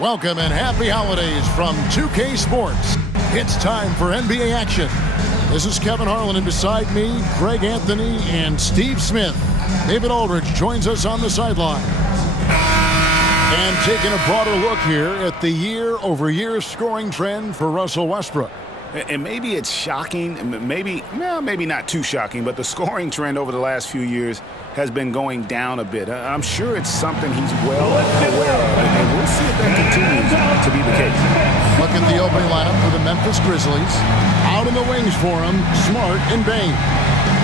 Welcome and happy holidays from 2K Sports. It's time for NBA action. This is Kevin Harlan, and beside me, Greg Anthony and Steve Smith. David Aldridge joins us on the sideline. And taking a broader look here at the year-over-year scoring trend for Russell Westbrook. And maybe it's shocking, maybe not too shocking, but the scoring trend over the last few years has been going down a bit. I'm sure it's something he's well aware of, and we'll see if that continues to be the case. Look at the opening lineup for the Memphis Grizzlies. Out in the wings for him, Smart and Bain.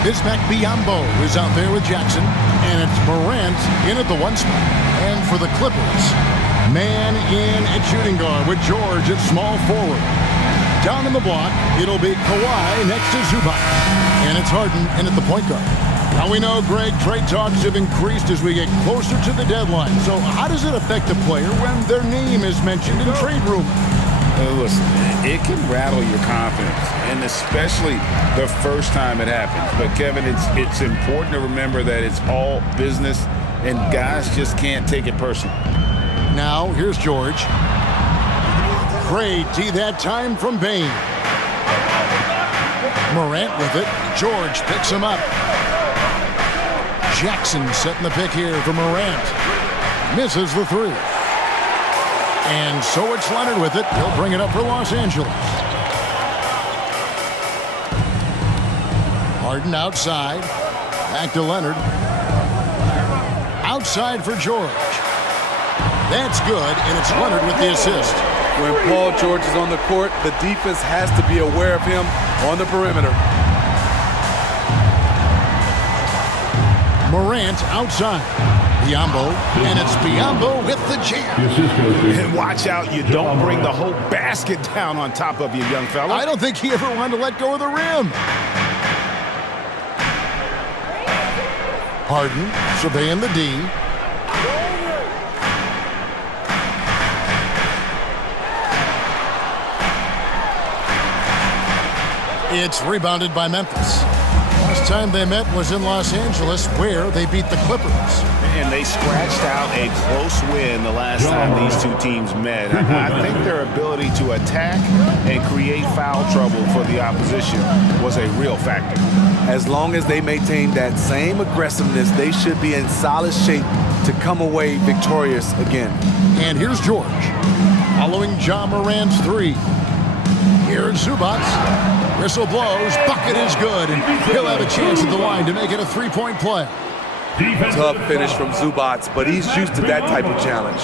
Bismack Biyombo is out there with Jackson, and it's Morant in at the one spot. And for the Clippers, man in at shooting guard with George at small forward. Down in the block, it'll be Kawhi next to Zubac. And it's Harden in at the point guard. Now we know, Greg, trade talks have increased as we get closer to the deadline. So how does it affect a player when their name is mentioned in trade rumors? Listen, it can rattle your confidence, and especially the first time it happens. But, Kevin, it's important to remember that it's all business, and guys just can't take it personally. Now, here's George. Great D that time from Bain. Morant with it. George picks him up. Jackson setting the pick here for Morant. Misses the three. And so it's Leonard with it. He'll bring it up for Los Angeles. Harden outside. Back to Leonard. Outside for George. That's good, and it's Leonard with the assist. When Paul George is on the court, the defense has to be aware of him on the perimeter. Morant outside. Biyombo, and it's Biyombo with the jam. And watch out, you don't bring the whole basket down on top of you, young fella. I don't think he ever wanted to let go of the rim. Harden surveying the D. It's rebounded by Memphis. Last time they met was in Los Angeles, where they beat the Clippers. And they scratched out a close win the last time these two teams met. I think their ability to attack and create foul trouble for the opposition was a real factor. As long as they maintain that same aggressiveness, they should be in solid shape to come away victorious again. And here's George, following Ja Morant's three. Here's Zubac. Whistle blows, bucket is good, and he'll have a chance at the line to make it a three-point play. Tough finish from Zubac, but he's used to that type of challenge.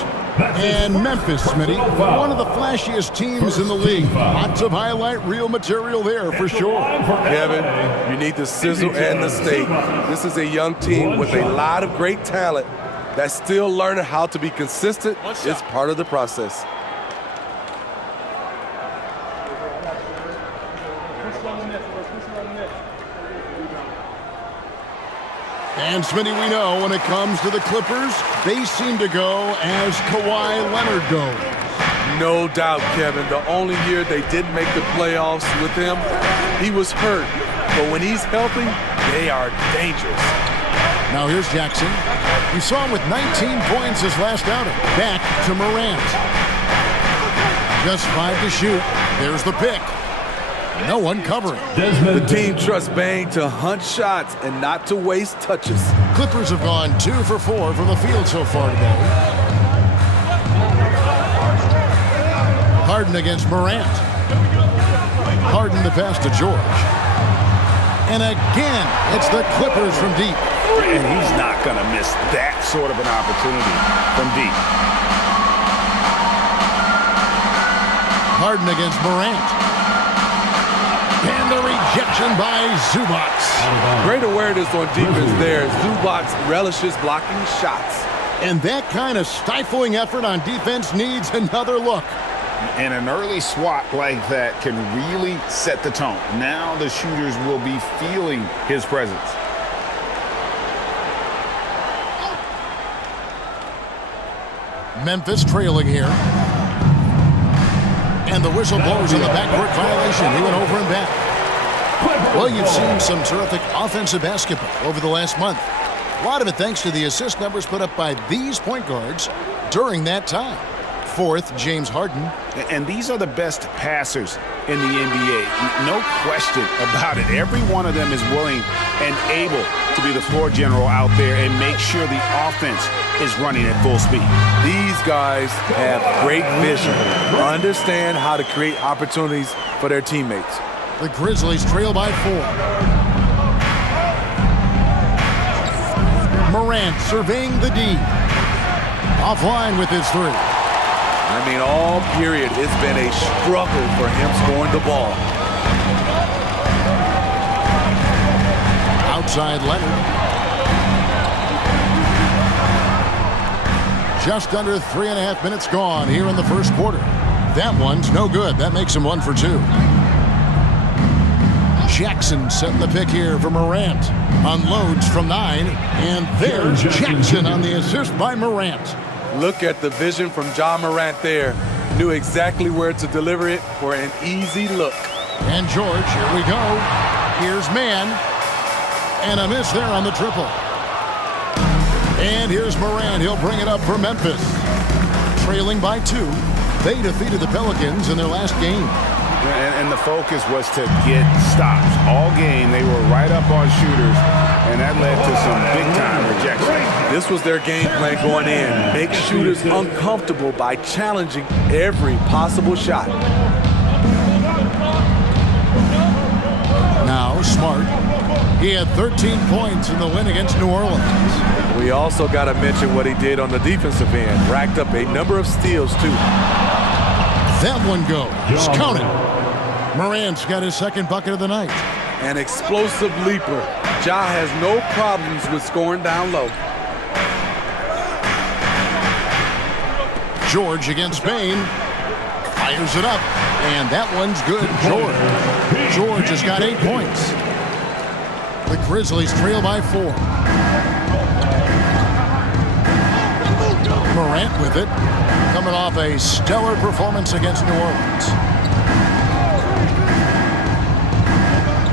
And Memphis, Smitty, one of the flashiest teams in the league. Lots of highlight reel material there for sure. Kevin, you need the sizzle and the steak. This is a young team with a lot of great talent that's still learning how to be consistent. It's part of the process. And Smitty, we know when it comes to the Clippers, they seem to go as Kawhi Leonard goes. No doubt, Kevin. The only year they didn't make the playoffs with him, he was hurt. But when he's healthy, they are dangerous. Now here's Jackson. We saw him with 19 points his last outing. Back to Morant. Just 5 to shoot. There's the pick. No one covering. The team trusts Bain to hunt shots and not to waste touches. Clippers have gone 2 for 4 from the field so far today. Harden against Morant. Harden the pass to George. And again, it's the Clippers from deep. And he's not going to miss that sort of an opportunity from deep. Harden against Morant. And the rejection by Zubac. Great awareness on defense there. Zubac relishes blocking shots. And that kind of stifling effort on defense needs another look. And an early swat like that can really set the tone. Now the shooters will be feeling his presence. Memphis trailing here. And the whistle blows on the backcourt violation. He went over and back. Well, you've seen some terrific offensive basketball over the last month. A lot of it thanks to the assist numbers put up by these point guards during that time. fourth, James Harden. And these are the best passers in the NBA. No question about it. Every one of them is willing and able to be the floor general out there and make sure the offense is running at full speed. These guys have great vision, understand how to create opportunities for their teammates. The Grizzlies trail by 4. Morant surveying the D. Offline with his 3. I mean, all period, it's been a struggle for him scoring the ball. Outside Leonard. Just under 3.5 minutes gone here in the first quarter. That one's no good. That makes him 1 for 2. Jackson setting the pick here for Morant. Unloads from 9. And there's Jackson on the assist by Morant. Look at the vision from Ja Morant there. Knew exactly where to deliver it for an easy look. And George, here we go. Here's Mann. And a miss there on the triple. And here's Morant. He'll bring it up for Memphis. Trailing by 2. They defeated the Pelicans in their last game. And the focus was to get stops. All game, they were right up on shooters, and that led to some big-time rejection. This was their game plan going in. Make shooters uncomfortable by challenging every possible shot. Now, Smart. He had 13 points in the win against New Orleans. We also got to mention what he did on the defensive end. Racked up a number of steals, too. That one goes. Count it. Morant's got his second bucket of the night. An explosive leaper. Ja has no problems with scoring down low. George against Bain. Fires it up. And that one's good. George has got 8 points. The Grizzlies trail by 4. Morant with it. Coming off a stellar performance against New Orleans.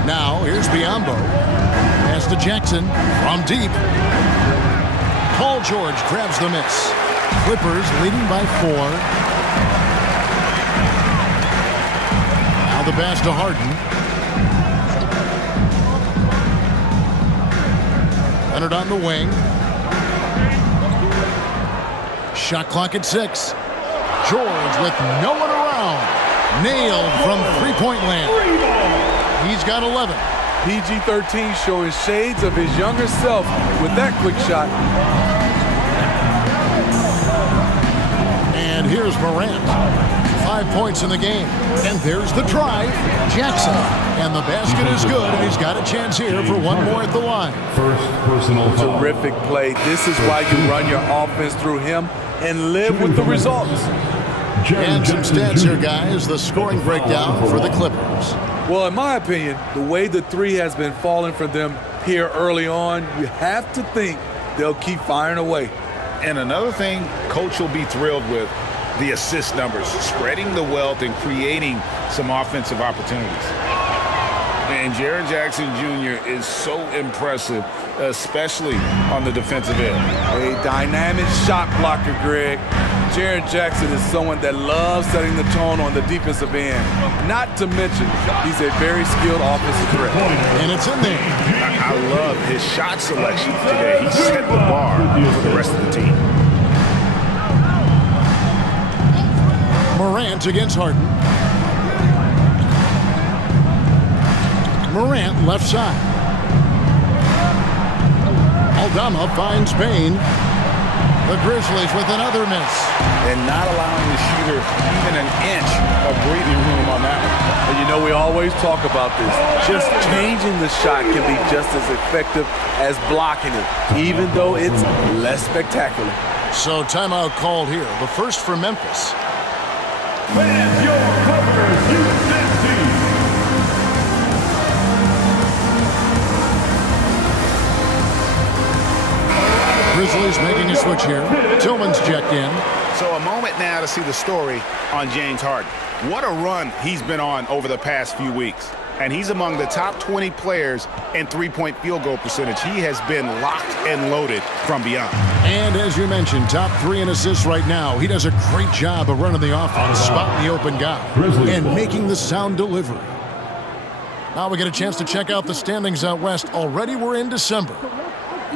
Now, here's Biyombo. Pass to Jackson from deep. Paul George grabs the miss. Clippers leading by 4. Now the pass to Harden. Leonard on the wing. Shot clock at 6. George with no one around. Nailed from three-point land. He's got 11. PG-13 showing shades of his younger self with that quick shot. And here's Morant. 5 points in the game. And there's the drive. Jackson. And the basket is good, and he's got a chance here for one more at the line. First personal foul. Terrific play. This is why you run your offense through him and live with the results. And some stats here, guys. The scoring breakdown for the Clippers. Well, in my opinion, the way the 3 has been falling for them here early on, you have to think they'll keep firing away. And another thing, Coach will be thrilled with the assist numbers, spreading the wealth and creating some offensive opportunities. And Jaren Jackson Jr. is so impressive, especially on the defensive end. A dynamic shot blocker, Greg. Jaren Jackson is someone that loves setting the tone on the defensive end. Not to mention, he's a very skilled offensive threat. And it's in there. I love his shot selection today. He set the bar for the rest of the team. Morant against Harden. Morant left side. Aldama finds Bain. The Grizzlies with another miss. And not allowing the shooter even an inch of breathing room on that one. And you know, we always talk about this. Just changing the shot can be just as effective as blocking it, even though it's less spectacular. So timeout called here. The first for Memphis. Fans, your Clippers, UHD. Grizzlies making a switch here. Tillman's checked in. So a moment now to see the story on James Harden. What a run he's been on over the past few weeks. and he's among the top 20 players in three-point field goal percentage. He has been locked and loaded from beyond. And as you mentioned, top 3 in assists right now. He does a great job of running the offense, spotting the open guy, and making the sound delivery. Now we get a chance to check out the standings out west. Already we're in December.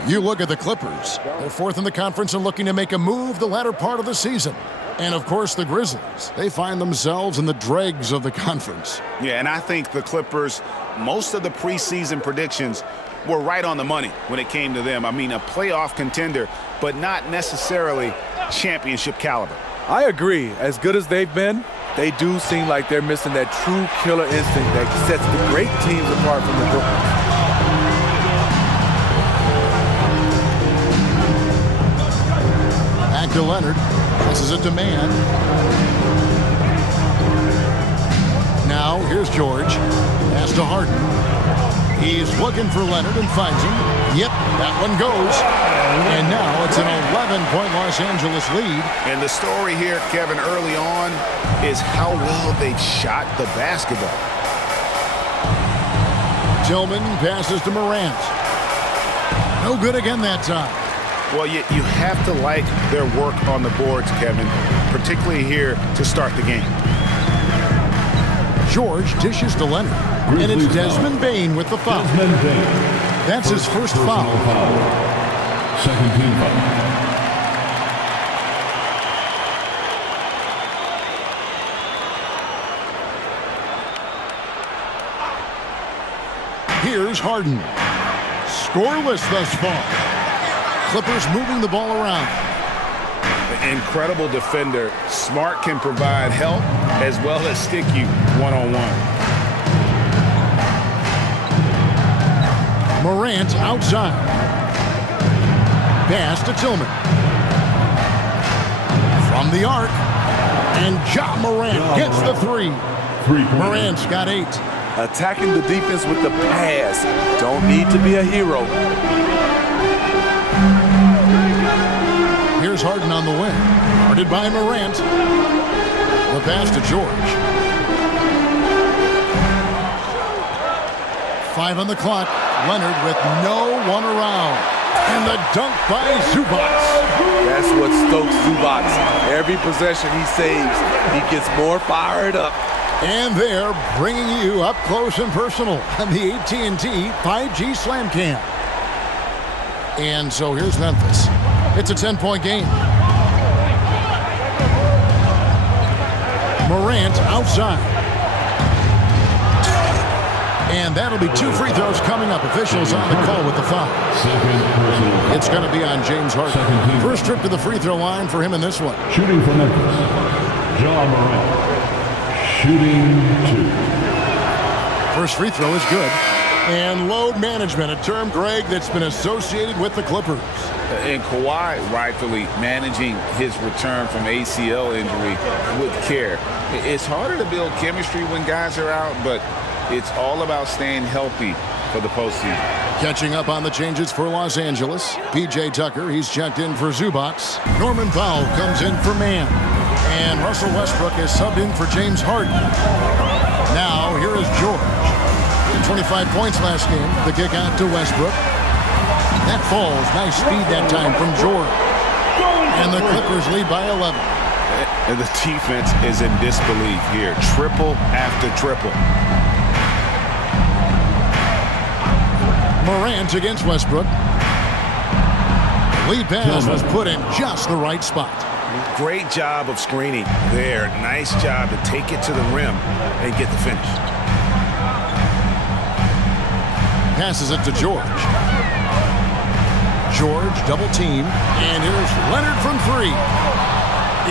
You look at the Clippers. They're 4th in the conference and looking to make a move the latter part of the season. And, of course, the Grizzlies. They find themselves in the dregs of the conference. Yeah, and I think the Clippers, most of the preseason predictions were right on the money when it came to them. I mean, a playoff contender, but not necessarily championship caliber. I agree. As good as they've been, they do seem like they're missing that true killer instinct that sets the great teams apart from the good ones. Back to Leonard. This is a demand. Now, here's George. Pass to Harden. He's looking for Leonard and finds him. Yep, that one goes. And now it's an 11-point Los Angeles lead. And the story here, Kevin, early on is how well they've shot the basketball. Tillman passes to Morant. No good again that time. Well, you have to like their work on the boards, Kevin, particularly here to start the game. George dishes to Leonard. And it's Desmond Bane with the foul. That's his first foul. Second team foul. Here's Harden. Scoreless thus far. Clippers moving the ball around. Incredible defender. Smart can provide help as well as stick you one-on-one. Morant outside. Pass to Tillman. From the arc. And Ja Morant gets the 3. Morant's got 8. Attacking the defense with the pass. Don't need to be a hero. Here's Harden on the wing. Guarded by Morant. The pass to George. 5 on the clock. Leonard with no one around. And the dunk by Zubac. That's what stokes Zubac. Every possession he saves, he gets more fired up. And they're bringing you up close and personal on the AT&T 5G Slam Cam. And so here's Memphis. It's a 10-point game. Morant outside. And that'll be 2 free throws coming up. Officials on the call with the foul. It's going to be on James Harden. First trip to the free throw line for him in this one. Shooting for Memphis, Ja Morant. Shooting 2. First free throw is good. And load management, a term, Greg, that's been associated with the Clippers. And Kawhi rightfully managing his return from ACL injury with care. It's harder to build chemistry when guys are out, but it's all about staying healthy for the postseason. Catching up on the changes for Los Angeles. P.J. Tucker, he's checked in for Zubac. Norman Powell comes in for Mann. And Russell Westbrook is subbed in for James Harden. Now, here is George. 25 points last game. The kick out to Westbrook. That falls. Nice speed that time from George. And the Clippers lead by 11. And the defense is in disbelief here. Triple after triple. Morant against Westbrook. Lead pass was put in just the right spot. Great job of screening there. Nice job to take it to the rim and get the finish. Passes it to George. George double team. And here's Leonard from 3.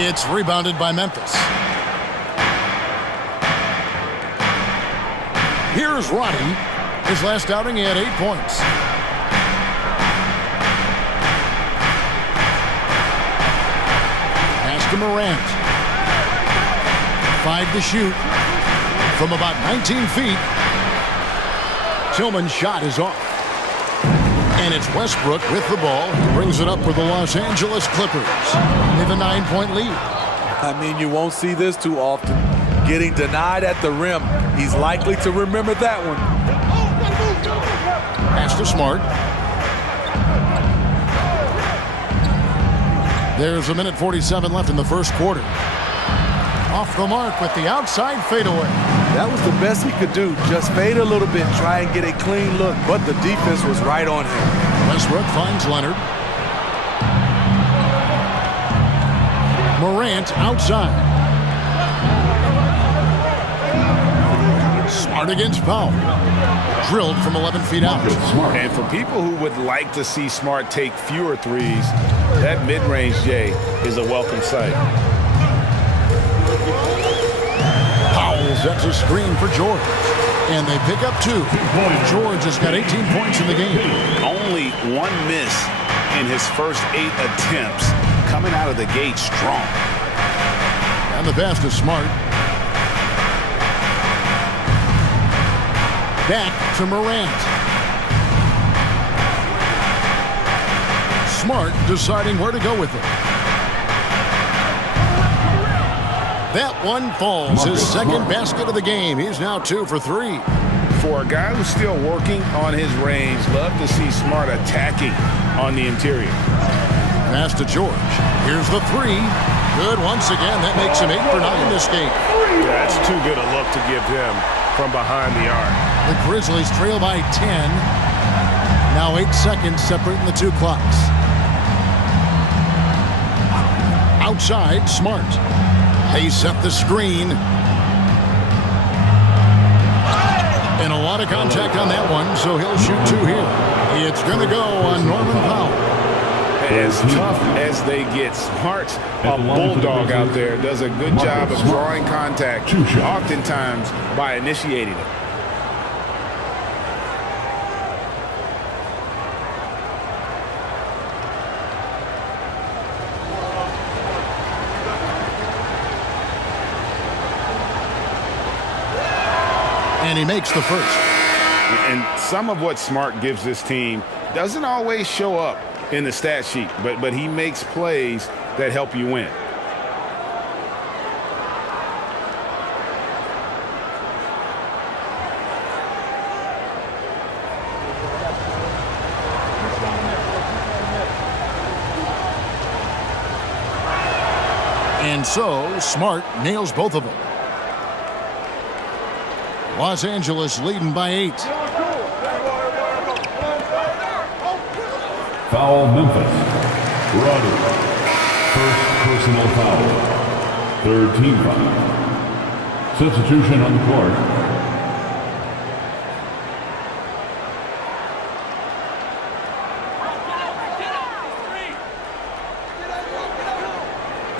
It's rebounded by Memphis. Here's Roddy. His last outing, he had 8 points. Pass to Morant. 5 to shoot. From about 19 feet. Tillman's shot is off. And it's Westbrook with the ball. He brings it up for the Los Angeles Clippers. They have a 9-point lead. I mean, you won't see this too often. Getting denied at the rim. He's likely to remember that one. Pass to Smart. There's a minute 47 left in the first quarter. Off the mark with the outside fadeaway. That was the best he could do. Just fade a little bit, try and get a clean look, but the defense was right on him. Westbrook finds Leonard. Morant outside. Smart against Powell. Drilled from 11 feet out. And for people who would like to see Smart take fewer threes, that mid-range J is a welcome sight. Powell sets a screen for George. And they pick up 2. George has got 18 points in the game. Only 1 miss in his first 8 attempts, coming out of the gate strong. And the pass to Smart. Back to Morant. Smart deciding where to go with it. That one falls. His second basket of the game. He's now 2 for 3. For a guy who's still working on his range, love to see Smart attacking on the interior. Pass to George. Here's the 3. Good once again. That makes him 8 for 9 this game. Yeah, that's too good a look to give him from behind the arc. The Grizzlies trail by 10. Now 8 seconds separating the 2 clocks. Outside, Smart. They set the screen. And a lot of contact on that one, so he'll shoot 2 here. It's going to go on Norman Powell. As tough as they get, Smart, a bulldog out there, does a good job of drawing contact, oftentimes by initiating it. And he makes the first. And some of what Smart gives this team doesn't always show up in the stat sheet, but he makes plays that help you win. And so, Smart nails both of them. Los Angeles leading by 8. Foul Memphis. Rodder. First personal foul. Third team foul. Substitution on the court.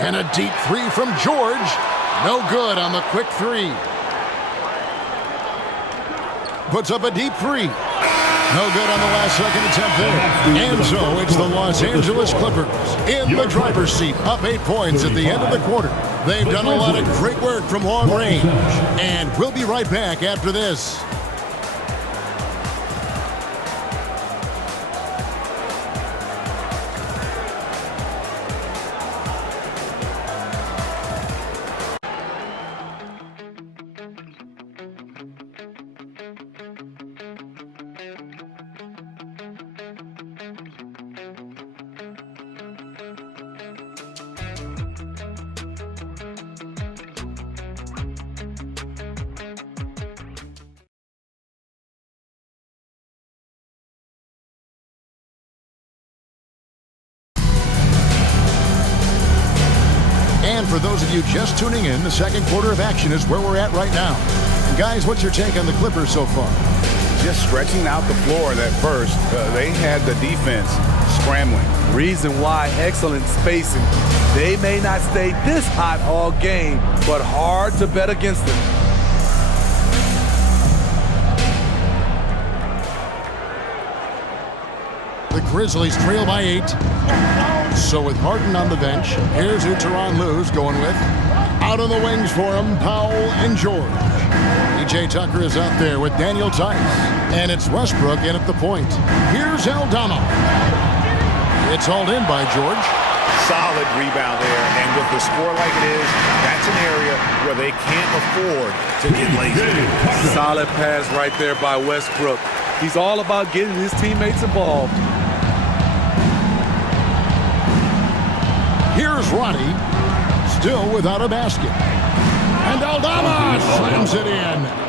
And a deep 3 from George. No good on the quick 3. Puts up a deep 3. No good on the last second attempt there. And so it's the Los Angeles Clippers in the driver's seat, up 8 points at the end of the quarter. They've done a lot of great work from long range. And we'll be right back after this. And for those of you just tuning in, the second quarter of action is where we're at right now. And guys, what's your take on the Clippers so far? Just stretching out the floor that first. They had the defense scrambling. Reason why, excellent spacing. They may not stay this hot all game, but hard to bet against them. The Grizzlies trail by 8. So with Harden on the bench, here's who Tyronn Lue's going with. Out on the wings for him, Powell and George. PJ Tucker is out there with Daniel Tice. And it's Westbrook in at the point. Here's Aldama. It's hauled in by George. solid rebound there. And with the score like it is, that's an area where they can't afford to get lazy. Solid pass right there by Westbrook. He's all about getting his teammates involved. Here's Roddy, still without a basket. And Aldama slams it in.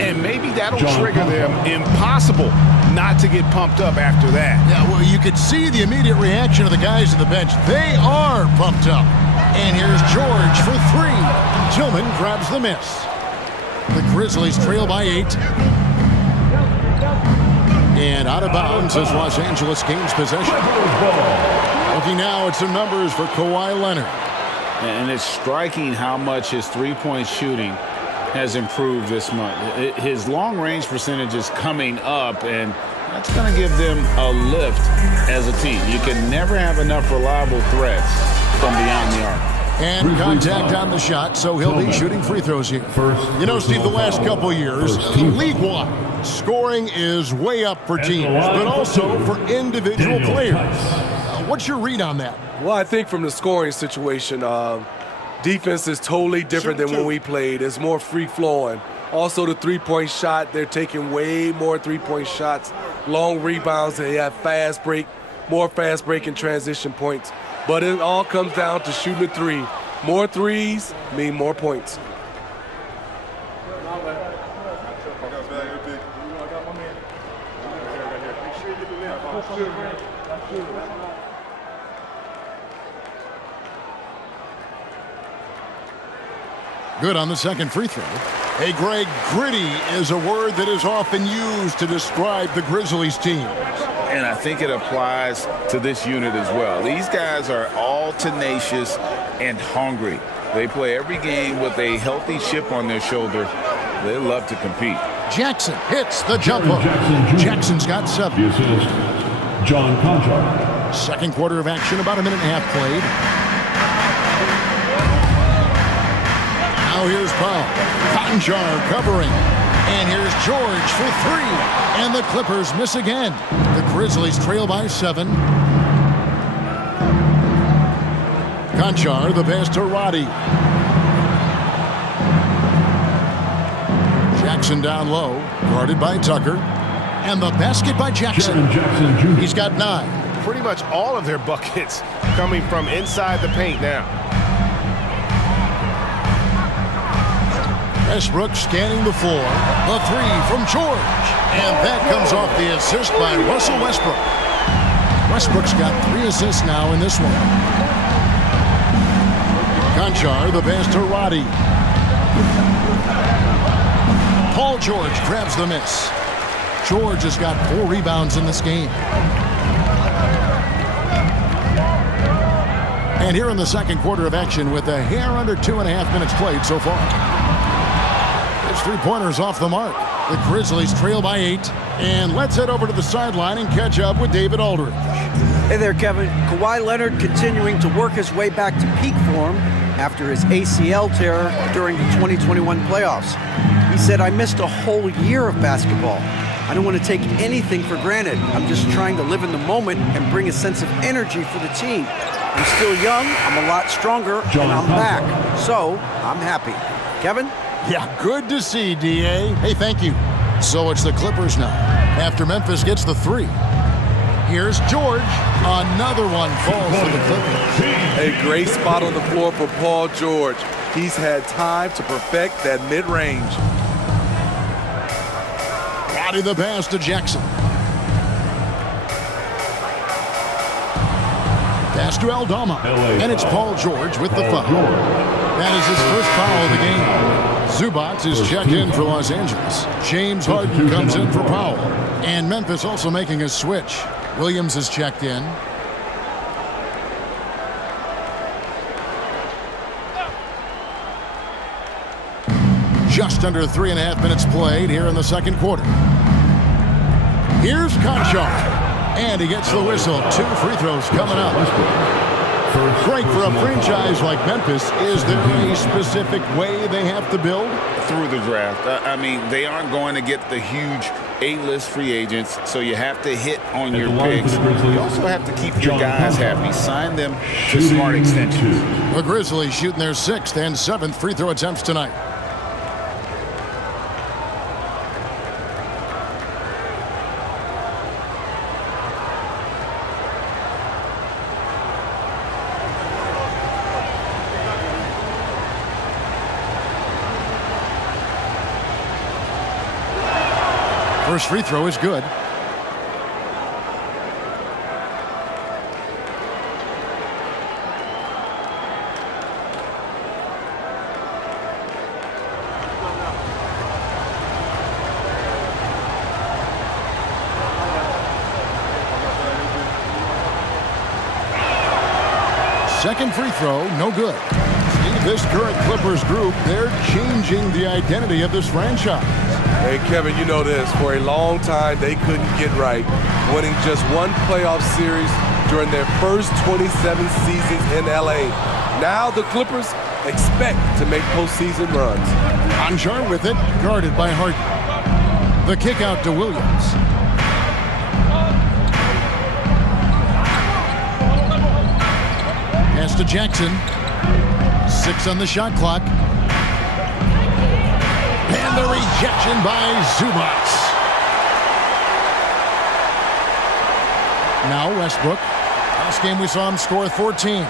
And maybe that'll trigger them. Impossible not to get pumped up after that. Yeah, well, you could see the immediate reaction of the guys on the bench. They are pumped up. And here's George for three. Tillman grabs the miss. The Grizzlies trail by 8. And out of bounds as Los Angeles gains possession. Looking now at some numbers for Kawhi Leonard. And it's striking how much his three-point shooting has improved this month. His long-range percentage is coming up, and that's going to give them a lift as a team. You can never have enough reliable threats from beyond the arc. And contact on the shot, so he'll be shooting free throws here. You know, Steve, the last couple years, league-wide, scoring is way up for teams, but also for individual players. What's your read on that? Well, I think from the scoring situation, defense is totally different than when we played. It's more free-flowing. Also, the three-point shot, they're taking way more three-point shots, long rebounds, and they have fast break, more fast break and transition points. But it all comes down to shooting a three. More threes mean more points. Good on the second free throw. Hey, Greg, gritty is a word that is often used to describe the Grizzlies team. And I think it applies to this unit as well. These guys are all tenacious and hungry. They play every game with a healthy chip on their shoulder. They love to compete. Jackson hits the jump hook. Jackson's got 7. The assist, John Conchar. Second quarter of action, about a minute and a half played. Now here's Powell. Conchar covering. And here's George for 3. And the Clippers miss again. The Grizzlies trail by 7. Conchar, the pass to Roddy. Jackson down low, guarded by Tucker. And the basket by Jackson. He's got 9. Pretty much all of their buckets coming from inside the paint now. Westbrook scanning the floor. The 3 from George. And that comes off the assist by Russell Westbrook. Westbrook's got 3 assists now in this one. Conchar, the pass to Roddy. Paul George grabs the miss. George has got 4 rebounds in this game. And here in the second quarter of action with a hair under 2.5 minutes played so far. His 3-pointers off the mark. The Grizzlies trail by 8. And let's head over to the sideline and catch up with David Aldridge. Hey there, Kevin. Kawhi Leonard continuing to work his way back to peak form after his ACL tear during the 2021 playoffs. He said, "I missed a whole year of basketball. I don't want to take anything for granted. I'm just trying to live in the moment and bring a sense of energy for the team. I'm still young, I'm a lot stronger, and I'm back. So, I'm happy." Kevin? Yeah, good to see, D.A. Hey, thank you. So it's the Clippers now, after Memphis gets the 3. Here's George. Another one falls for the Clippers. A great spot on the floor for Paul George. He's had time to perfect that mid-range. Roddy the pass to Jackson. Pass to Aldama. And it's Paul George with the foul. That is his first foul of the game. Zubac is checked in for Los Angeles. James Harden comes in for Powell. And Memphis also making a switch. Williams is checked in. Just under 3.5 minutes played here in the second quarter. Here's Conchar. And he gets the whistle. 2 free throws coming up. Great for a franchise like Memphis. Is there a specific way they have to build? through the draft. I mean, they aren't going to get the huge A-list free agents, so you have to hit on your picks. You also have to keep your guys happy. Sign them to smart extensions. The Grizzlies shooting their 6th and 7th free throw attempts tonight. First free throw is good. Second free throw, no good. See, this current Clippers group, they're changing the identity of this franchise. Hey, Kevin, you know this. For a long time, they couldn't get right, winning just one playoff series during their first 27 seasons in L.A. Now the Clippers expect to make postseason runs. Conjar with it, guarded by Harden. The kick out to Williams. Pass to Jackson. 6 on the shot clock. And the rejection by Zubac. Now Westbrook. Last game we saw him score 14.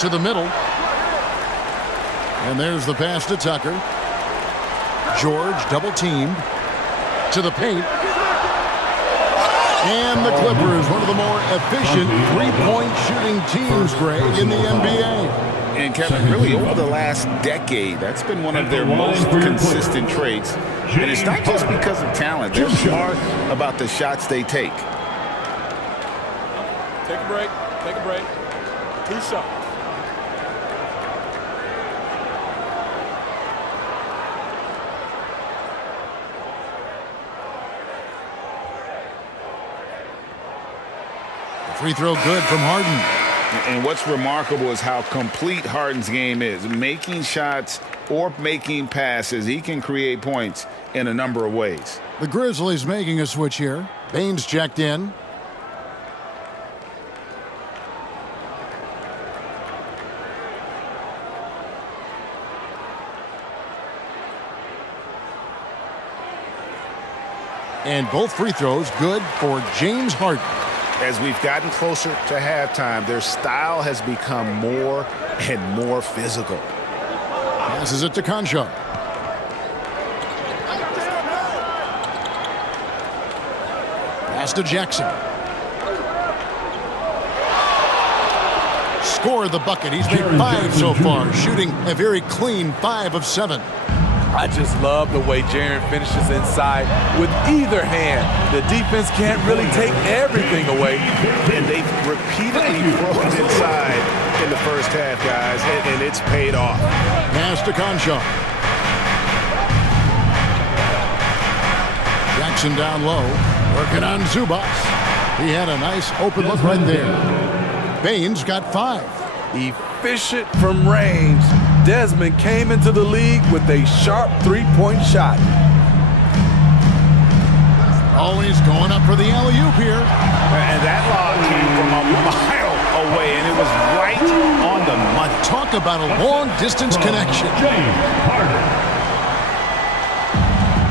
To the middle. And there's the pass to Tucker. George double teamed. To the paint. And the Clippers, one of the more efficient three-point shooting teams, Greg, in the NBA. And Kevin, really over the last decade, that's been one of their most consistent traits. And it's not just because of talent. They're smart about the shots they take. Take a break. Take a break. 2 shots. Free throw good from Harden. And what's remarkable is how complete Harden's game is. Making shots or making passes, he can create points in a number of ways. The Grizzlies making a switch here. Baines checked in. And both free throws good for James Harden. As we've gotten closer to halftime, their style has become more and more physical. Passes it to Concha. Pass to Jackson. Scored the bucket. He's made 5 so far, shooting a very clean 5 of 7. I just love the way Jaren finishes inside with either hand. The defense can't really take everything away. And they've repeatedly broken inside in the first half, guys, and it's paid off. Pass to Concha. Jackson down low, working on Zubac. He had a nice open look right there. Baines got 5. Efficient from range. Desmond came into the league with a sharp three-point shot. Always going up for the alley-oop here. And that lob came from a mile away, and it was right on the money. Talk about a long-distance connection.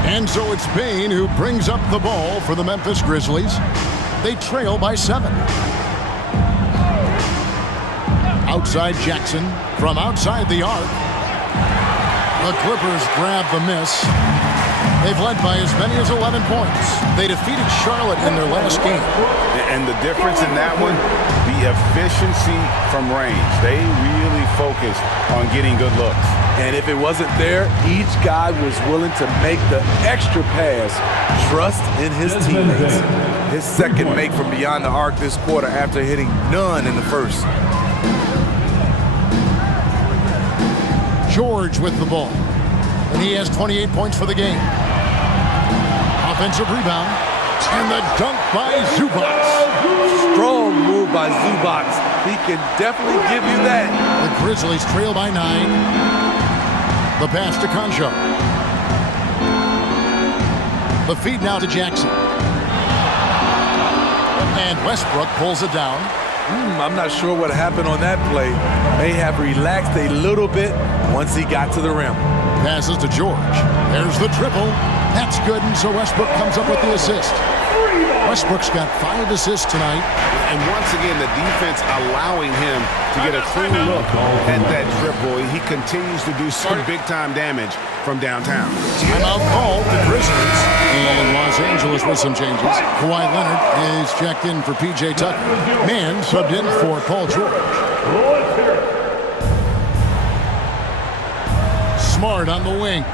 And so it's Bane who brings up the ball for the Memphis Grizzlies. They trail by 7. Outside Jackson from outside the arc. The Clippers grab the miss. They've led by as many as 11 points. They defeated Charlotte in their last game. And the difference in that one, the efficiency from range. They really focused on getting good looks. And if it wasn't there, each guy was willing to make the extra pass. Trust in his teammates. His second make from beyond the arc this quarter after hitting none in the first. George with the ball. And he has 28 points for the game. Offensive rebound. And the dunk by Zubac. Strong move by Zubac. He can definitely give you that. The Grizzlies trail by 9. The pass to Concho. The feed now to Jackson. And Westbrook pulls it down. I'm not sure what happened on that play. May have relaxed a little bit once he got to the rim. Passes to George. There's the triple. That's good, and so Westbrook comes up with the assist. Westbrook's got 5 assists tonight. And once again, the defense allowing him to get a clean look at that dribble. He continues to do some big-time damage from downtown. Timeout called the Grizzlies. And Los Angeles with some changes. Kawhi Leonard is checked in for P.J. Tucker. Man subbed in for Paul George. Smart on the wing.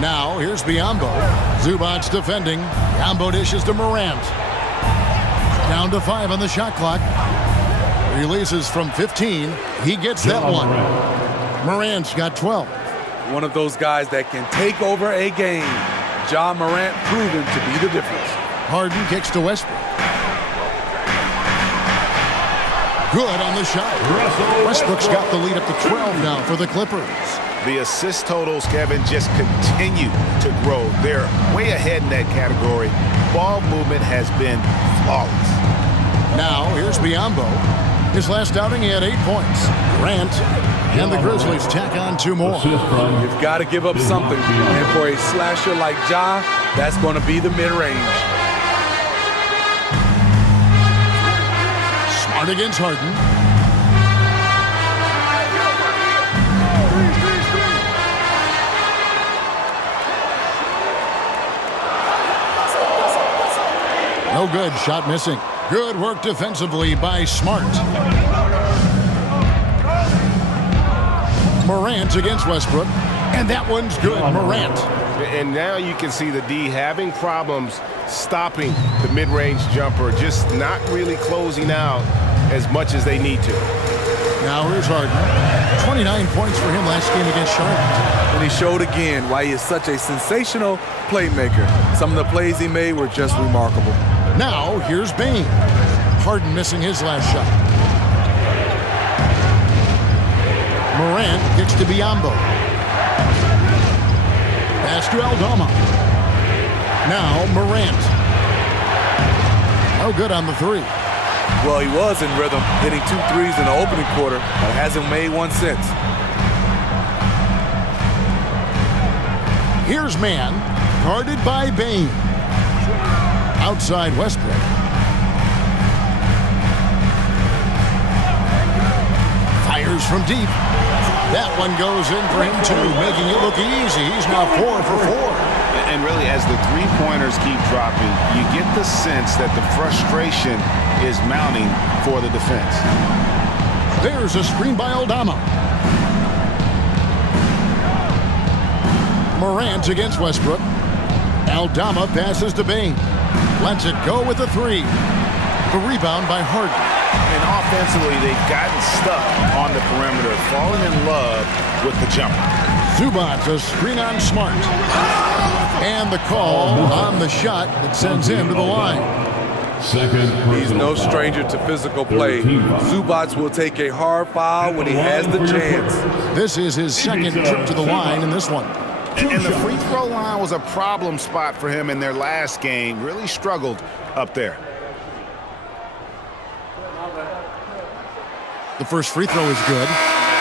Now, here's Biyombo. Zubac defending. Biyombo dishes to Morant. Down to 5 on the shot clock. Releases from 15. He gets that one. Morant's got 12. One of those guys that can take over a game. Ja Morant proven to be the difference. Harden kicks to Westbrook. Good on the shot. Westbrook's got the lead up to 12 now for the Clippers. The assist totals, Kevin, just continue to grow. They're way ahead in that category. Ball movement has been flawless. Now, here's Biyombo. His last outing, he had 8 points. Grant and the Grizzlies tack on 2 more. You've got to give up something. And for a slasher like Ja, that's going to be the mid-range. Smart against Harden. No good. Shot missing. Good work defensively by Smart. Morant against Westbrook. And that one's good. Morant. And now you can see the D having problems stopping the mid-range jumper, just not really closing out as much as they need to. Now here's Harden. 29 points for him last game against Charlotte. And he showed again why he is such a sensational playmaker. Some of the plays he made were just remarkable. Now here's Bane. Harden missing his last shot. Morant kicks to Biyombo. Pass to Aldama. Now Morant. No good on the 3. Well, he was in rhythm, hitting 2 threes in the opening quarter, but hasn't made one since. Here's Man, guarded by Bane. Outside Westbrook. Fires from deep. That one goes in for him too, making it look easy. He's now 4 for 4. And really, as the three-pointers keep dropping, you get the sense that the frustration is mounting for the defense. There's a screen by Aldama. Morant against Westbrook. Aldama passes to Bane. Lets it go with a 3. The rebound by Harden. And offensively, they've gotten stuck on the perimeter, falling in love with the jumper. Zubac, a screen on Smart. And the call on the shot that sends him to the line. He's no stranger to physical play. Zubac will take a hard foul when he has the chance. This is his second trip to the line in this one. And the free throw line was a problem spot for him in their last game. Really struggled up there. The first free throw is good.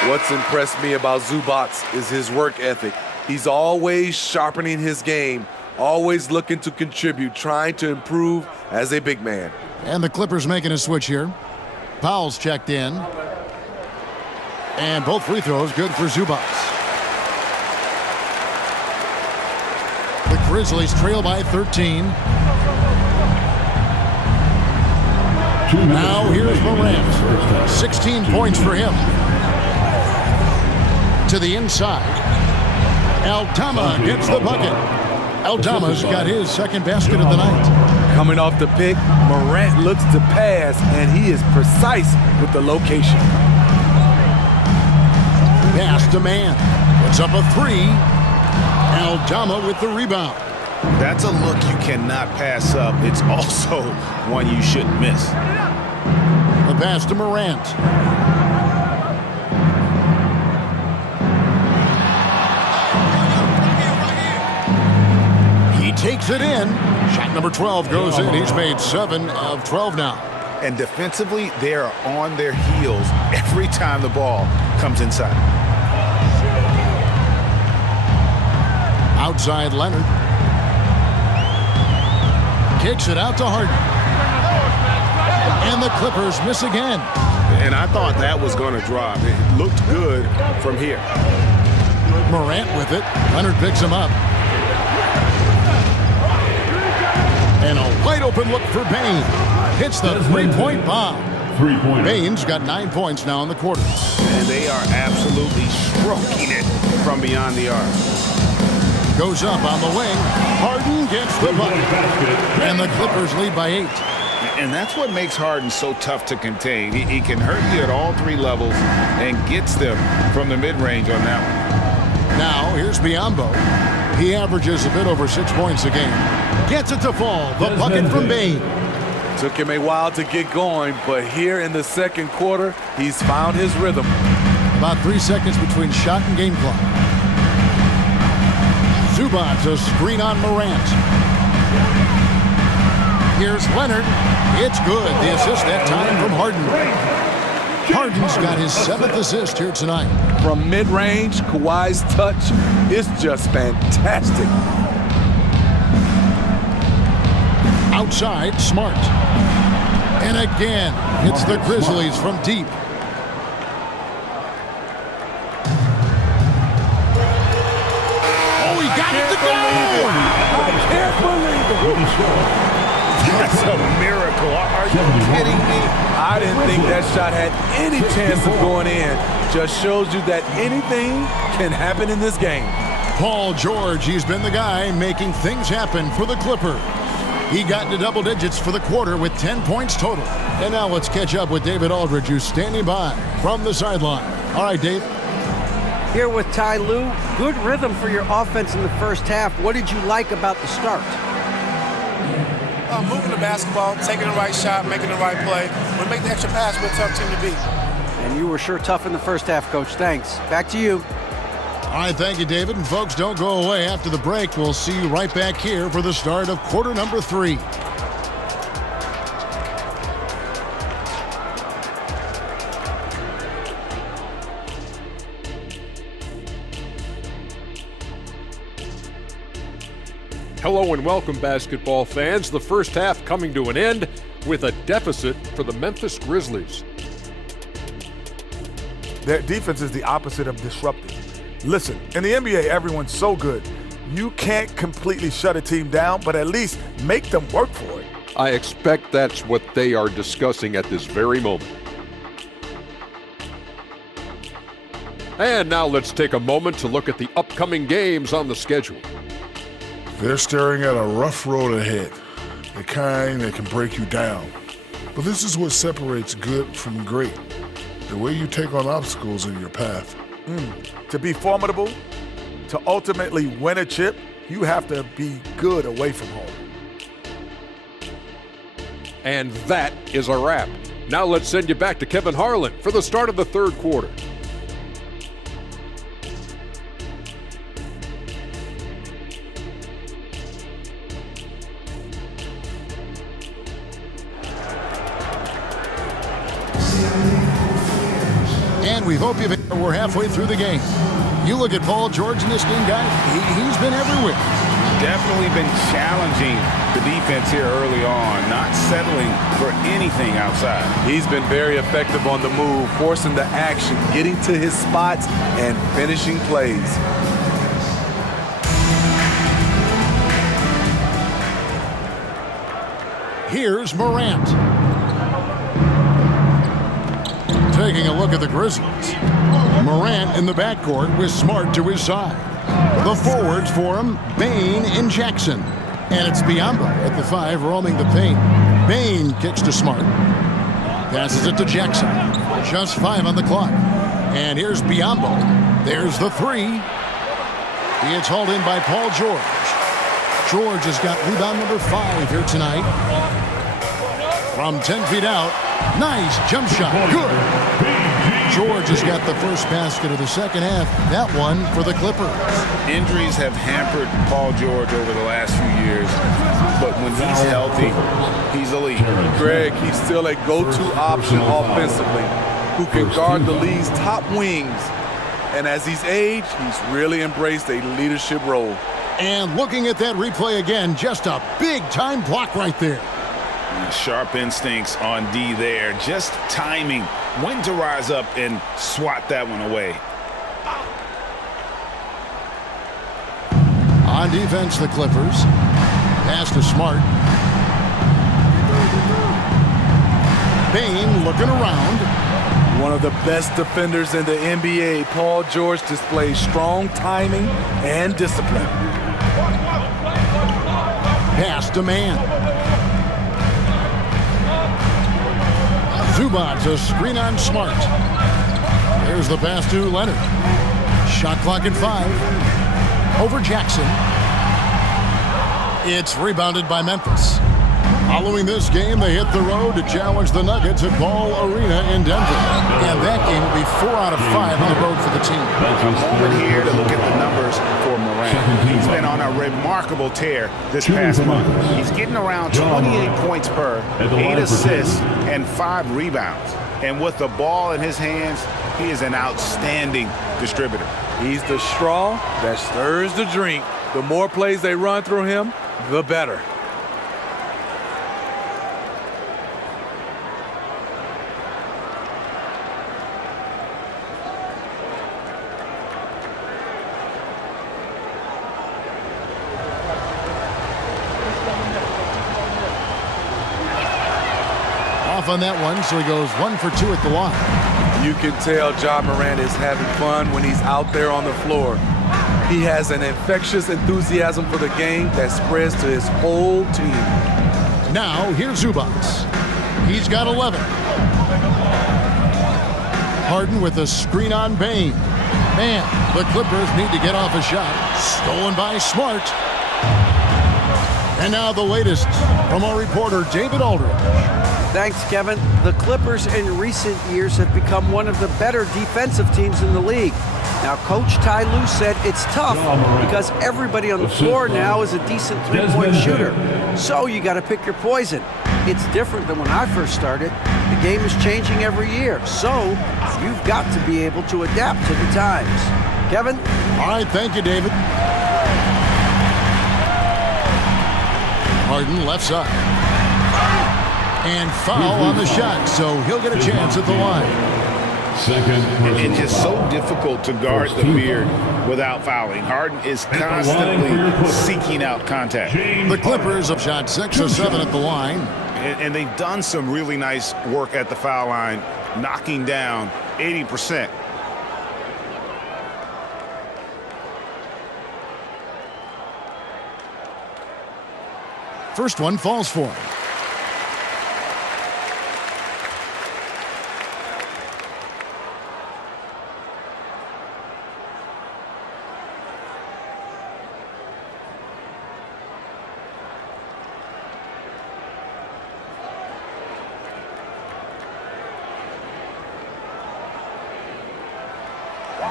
What's impressed me about Zubac is his work ethic. He's always sharpening his game, always looking to contribute, trying to improve as a big man. And the Clippers making a switch here. Powell's checked in. And both free throws good for Zubac. The Grizzlies trail by 13. Now here's Morant. 16 points for him. To the inside. Aldama gets the bucket. Aldama's got his second basket of the night. Coming off the pick, Morant looks to pass, and he is precise with the location. Pass to Man. Puts up a 3. Aldama with the rebound. That's a look you cannot pass up. It's also one you shouldn't miss. The pass to Morant. takes it in. Shot number 12 goes in. He's made 7 of 12 now. And defensively, they are on their heels every time the ball comes inside. Outside Leonard. Kicks it out to Harden. And the Clippers miss again. And I thought that was going to drop. It looked good from here. Morant with it. Leonard picks him up. And a wide open look for Bane. Hits the three-point bomb. Bane's got 9 points now in the quarter. And they are absolutely stroking it from beyond the arc. Goes up on the wing. Harden gets the bucket. And the Clippers lead by 8. And that's what makes Harden so tough to contain. He can hurt you at all 3 levels and gets them from the mid-range on that one. Now, here's Biyombo. He averages a bit over 6 points a game. Gets it to fall. The bucket from Bane. Took him a while to get going, but here in the second quarter, he's found his rhythm. About 3 seconds between shot and game clock. Zubac, a screen on Morant. Here's Leonard. It's good. The assist that time from Harden. Harden's got his 7th assist here tonight. From mid-range, Kawhi's touch is just fantastic. Outside, Smart. And again, it's the Grizzlies from deep. Oh, he got it to go! I can't believe it. That's a miracle. Are you kidding me? I didn't think that shot had any chance of going in. Just shows you that anything can happen in this game. Paul George, he's been the guy making things happen for the Clippers. He got into double digits for the quarter with 10 points total. And now let's catch up with David Aldridge, who's standing by from the sideline. All right, Dave. Here with Ty Lue. Good rhythm for your offense in the first half. What did you like about the start? Moving the basketball, taking the right shot, making the right play. When we make the extra pass, we're a tough team to beat. And you were sure tough in the first half, Coach. Thanks. Back to you. All right, thank you, David. And folks, don't go away. After the break, we'll see you right back here for the start of quarter number 3. Hello and welcome, basketball fans. The first half coming to an end with a deficit for the Memphis Grizzlies. Their defense is the opposite of disruptive. Listen, in the NBA, everyone's so good. You can't completely shut a team down, but at least make them work for it. I expect that's what they are discussing at this very moment. And now let's take a moment to look at the upcoming games on the schedule. They're staring at a rough road ahead, the kind that can break you down. But this is what separates good from great, the way you take on obstacles in your path. To be formidable, to ultimately win a chip, you have to be good away from home. And that is a wrap. Now let's send you back to Kevin Harlan for the start of the third quarter. And we hope we're halfway through the game. You look at Paul George in this game, guy, he's been everywhere. Definitely been challenging the defense here early on, not settling for anything outside. He's been very effective on the move, forcing the action, getting to his spots, and finishing plays. Here's Morant. Taking a look at the Grizzlies. Morant in the backcourt with Smart to his side. The forwards for him, Bane and Jackson. And it's Biyombo at the 5 roaming the paint. Bane kicks to Smart. Passes it to Jackson. Just 5 on the clock. And here's Biyombo. There's the 3. It's hauled in by Paul George. George has got rebound number 5 here tonight. From 10 feet out. Nice jump shot. Good. George has got the first basket of the second half. That one for the Clippers. Injuries have hampered Paul George over the last few years, but when he's healthy, he's elite. Greg, he's still a go-to option offensively who can guard the league's top wings. And as he's aged, he's really embraced a leadership role. And looking at that replay again, just a big-time block right there. Sharp instincts on D there. Just timing when to rise up and swat that one away. On defense, the Clippers. Pass to Smart. Bane looking around. One of the best defenders in the NBA, Paul George displays strong timing and discipline. Pass to man. Zubac's a screen on Smart. There's the pass to Leonard. Shot clock at 5. Over Jackson. It's rebounded by Memphis. Following this game, they hit the road to challenge the Nuggets at Ball Arena in Denver. And that game will be 4 out of 5 on the road for the team. A moment here to look at the numbers for Morant. He's been on a remarkable tear this past month. He's getting around 28 points per, 8 assists, and 5 rebounds. And with the ball in his hands, he is an outstanding distributor. He's the straw that stirs the drink. The more plays they run through him, the better. On that one, so he goes 1 for 2 at the line. You can tell Ja Morant is having fun when he's out there on the floor. He has an infectious enthusiasm for the game that spreads to his whole team. Now, here's Zubac. He's got 11. Harden with a screen on Bane. Man, the Clippers need to get off a shot. Stolen by Smart. And now the latest from our reporter, David Aldridge. Thanks, Kevin. The Clippers in recent years have become one of the better defensive teams in the league. Now, Coach Ty Lue said it's tough because everybody on the floor now is a decent three-point shooter. So you got to pick your poison. It's different than when I first started. The game is changing every year. So you've got to be able to adapt to the times. Kevin? All right, thank you, David. Harden left side. And foul on the shot, so he'll get a chance at the line. It's just so difficult to guard the beard without fouling. Harden is constantly seeking out contact. The Clippers have shot 6 or 7 at the line. And they've done some really nice work at the foul line, knocking down 80%. First one falls for him.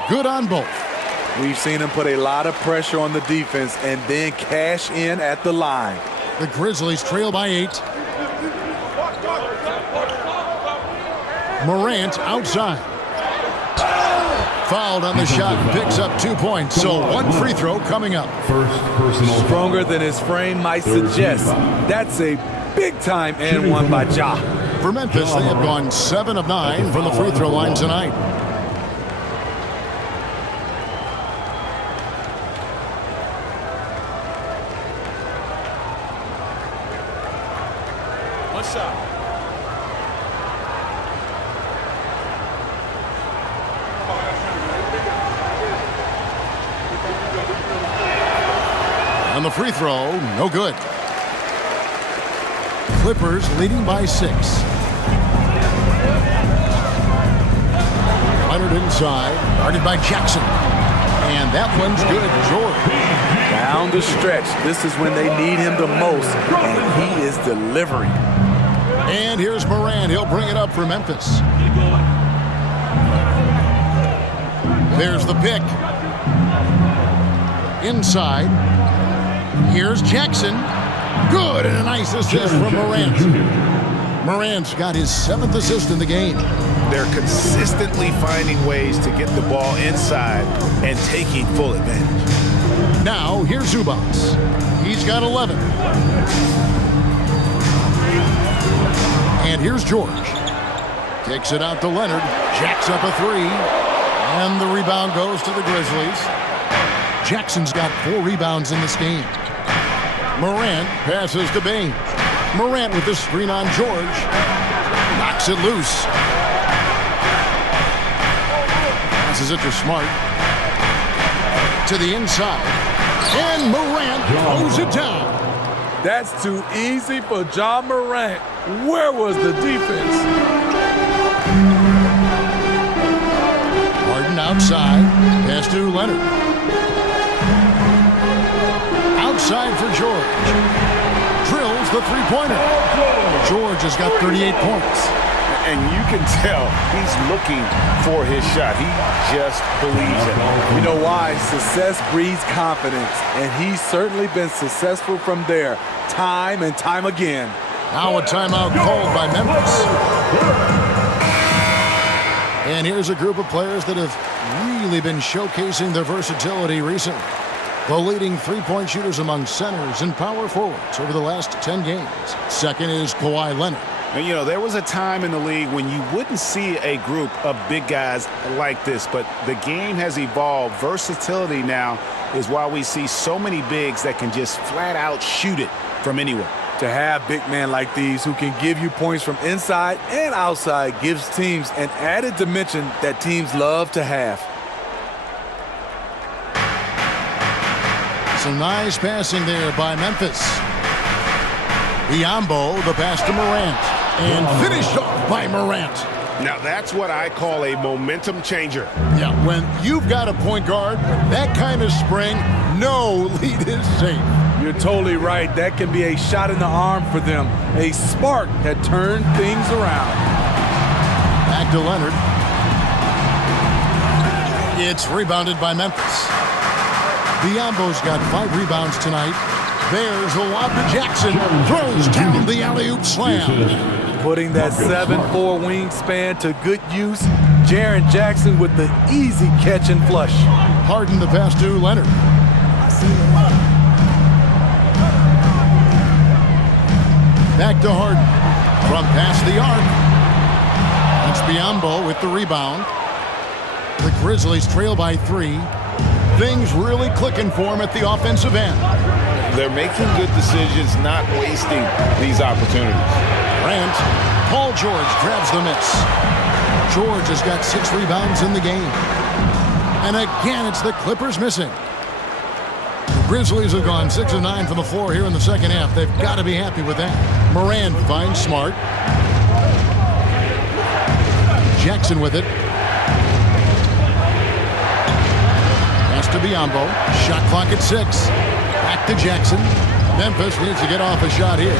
Good on both. We've seen him put a lot of pressure on the defense and then cash in at the line. The Grizzlies trail by 8. Morant outside. Fouled on the shot, picks up 2 points. So 1 free throw coming up. First personal. Stronger than his frame might suggest. That's a big-time and one by Ja. For Memphis, they have gone 7 of 9 from the free throw line tonight. On the free throw, no good. Clippers leading by 6. Leonard inside, guarded by Jackson. And that one's good, George. Down the stretch, this is when they need him the most, and he is delivering. And here's Morant, he'll bring it up for Memphis. There's the pick. Inside. Here's Jackson. Good, and a nice assist from Morant. Morant's got his 7th assist in the game. They're consistently finding ways to get the ball inside and taking full advantage. Now, here's Zubac. He's got 11. And here's George. Kicks it out to Leonard. Jacks up a 3. And the rebound goes to the Grizzlies. Jackson's got 4 rebounds in this game. Morant passes to Bain. Morant with the screen on George. Knocks it loose. Passes it to Smart. To the inside. And Morant throws it down. That's too easy for Ja Morant. Where was the defense? Harden outside. Pass to Leonard. Outside for George. Drills the three-pointer. George has got 38 points. And you can tell he's looking for his shot. He just believes it. You know why? Success breeds confidence, and he's certainly been successful from there, time and time again. Now a timeout called by Memphis. And here's a group of players that have really been showcasing their versatility recently. The leading three-point shooters among centers and power forwards over the last 10 games. Second is Kawhi Leonard. And, you know, there was a time in the league when you wouldn't see a group of big guys like this, but the game has evolved. Versatility now is why we see so many bigs that can just flat out shoot it from anywhere. To have big men like these who can give you points from inside and outside gives teams an added dimension that teams love to have. Some nice passing there by Memphis. Biyombo, the pass to Morant. And finished off by Morant. Now that's what I call a momentum changer. Yeah, when you've got a point guard with that kind of spring, no lead is safe. You're totally right. That can be a shot in the arm for them. A spark that turned things around. Back to Leonard. It's rebounded by Memphis. Biyombo's got 5 rebounds tonight. There's a lob to Jackson. Throws down the alley-oop slam. Putting that 7'4" wingspan to good use. Jaren Jackson with the easy catch and flush. Harden the pass to Leonard. Back to Harden. From past the arc. It's Biyombo with the rebound. The Grizzlies trail by 3. Things really clicking for him at the offensive end. They're making good decisions, not wasting these opportunities. Grant, Paul George grabs the miss. George has got 6 rebounds in the game. And again, it's the Clippers missing. The Grizzlies have gone 6 of 9 from the floor here in the second half. They've got to be happy with that. Moran finds Smart. Jackson with it. Pass to Biyombo. Shot clock at 6. Back to Jackson. Memphis needs to get off a shot here.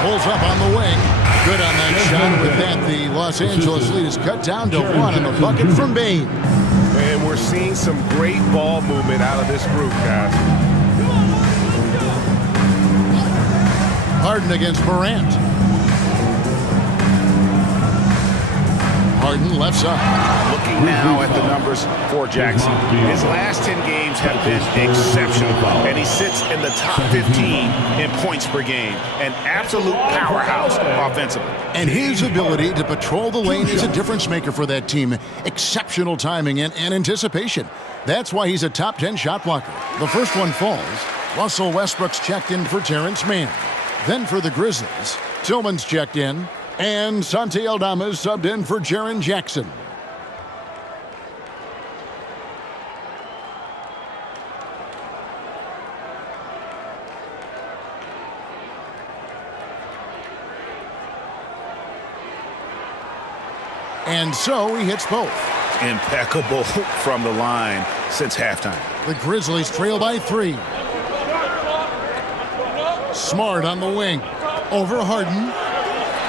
Pulls up on the wing. Good on that shot. With that, the Los Angeles lead is cut down to 1 on the bucket from Bain. And we're seeing some great ball movement out of this group, guys. Harden against Morant. Harden left side. Looking now at the numbers for Jackson. His last 10 games have been exceptional, and he sits in the top 15 in points per game. An absolute powerhouse offensively. And his ability to patrol the lane is a difference maker for that team. Exceptional timing and anticipation. That's why he's a top 10 shot blocker. The first one falls. Russell Westbrook's checked in for Terrence Mann. Then for the Grizzlies, Tillman's checked in. And Santi Aldama's subbed in for Jaren Jackson. And so he hits both. Impeccable from the line since halftime. The Grizzlies trail by 3. Smart on the wing. Over Harden.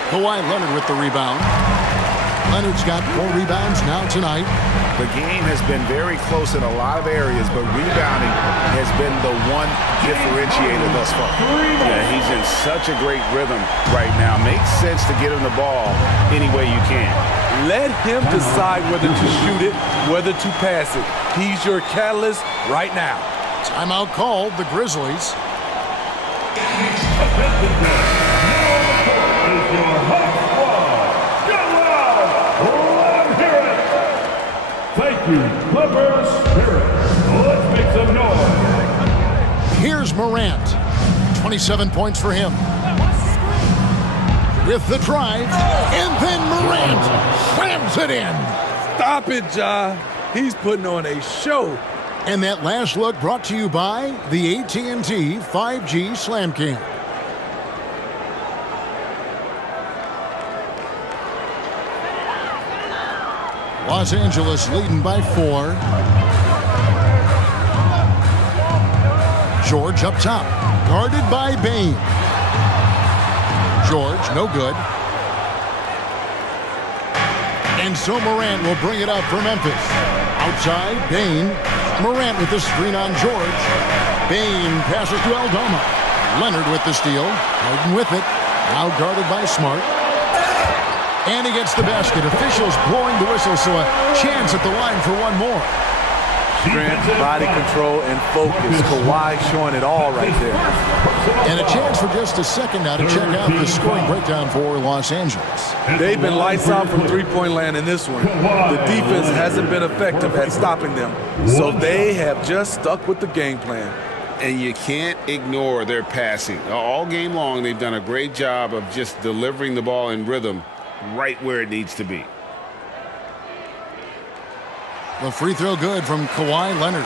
Kawhi Leonard with the rebound. Leonard's got 4 rebounds now tonight. The game has been very close in a lot of areas, but rebounding has been the one differentiator thus far. Yeah, he's in such a great rhythm right now. Makes sense to get him the ball any way you can. Let him decide whether to shoot it, whether to pass it. He's your catalyst right now. Timeout called, the Grizzlies. Thank you, Clever Spirit. Let's make some noise. Here's Morant. 27 points for him. With the drive, and then Morant slams it in. Stop it, Ja. He's putting on a show. And that last look brought to you by the AT&T 5G Slam Cam. Los Angeles leading by 4. George up top, guarded by Bane. George, no good. And so Morant will bring it up for Memphis. Outside, Bane. Morant with the screen on George. Bane passes to Aldama. Leonard with the steal. Harden with it. Now guarded by Smart. And he gets the basket. Officials blowing the whistle, so a chance at the line for one more. Strength, body control, and focus. Kawhi showing it all right there. And a chance for just a second now to check out the scoring breakdown for Los Angeles. They've been lights out from three-point land in this one. The defense hasn't been effective at stopping them, so they have just stuck with the game plan. And you can't ignore their passing. All game long, they've done a great job of just delivering the ball in rhythm right where it needs to be. The free throw good from Kawhi Leonard.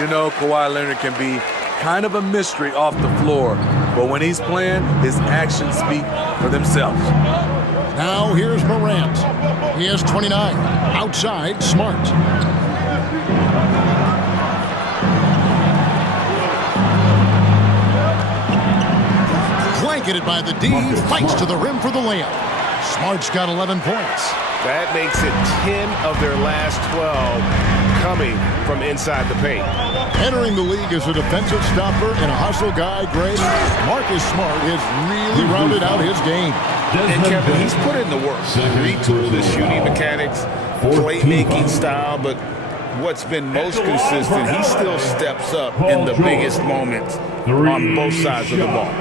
You know, Kawhi Leonard can be kind of a mystery off the floor, but when he's playing, his actions speak for themselves. Now here's Morant. He has 29. Outside, Smart. Blanketed by the D, fights to the rim for the layup. Smart's got 11 points. That makes it 10 of their last 12 coming from inside the paint. Entering the league as a defensive stopper and a hustle guy, Gray, Marcus Smart has really rounded out his game. And Kevin, he's put in the work. Retooled his shooting mechanics, playmaking style, but what's been most consistent, he still steps up in the biggest moments on both sides of the ball.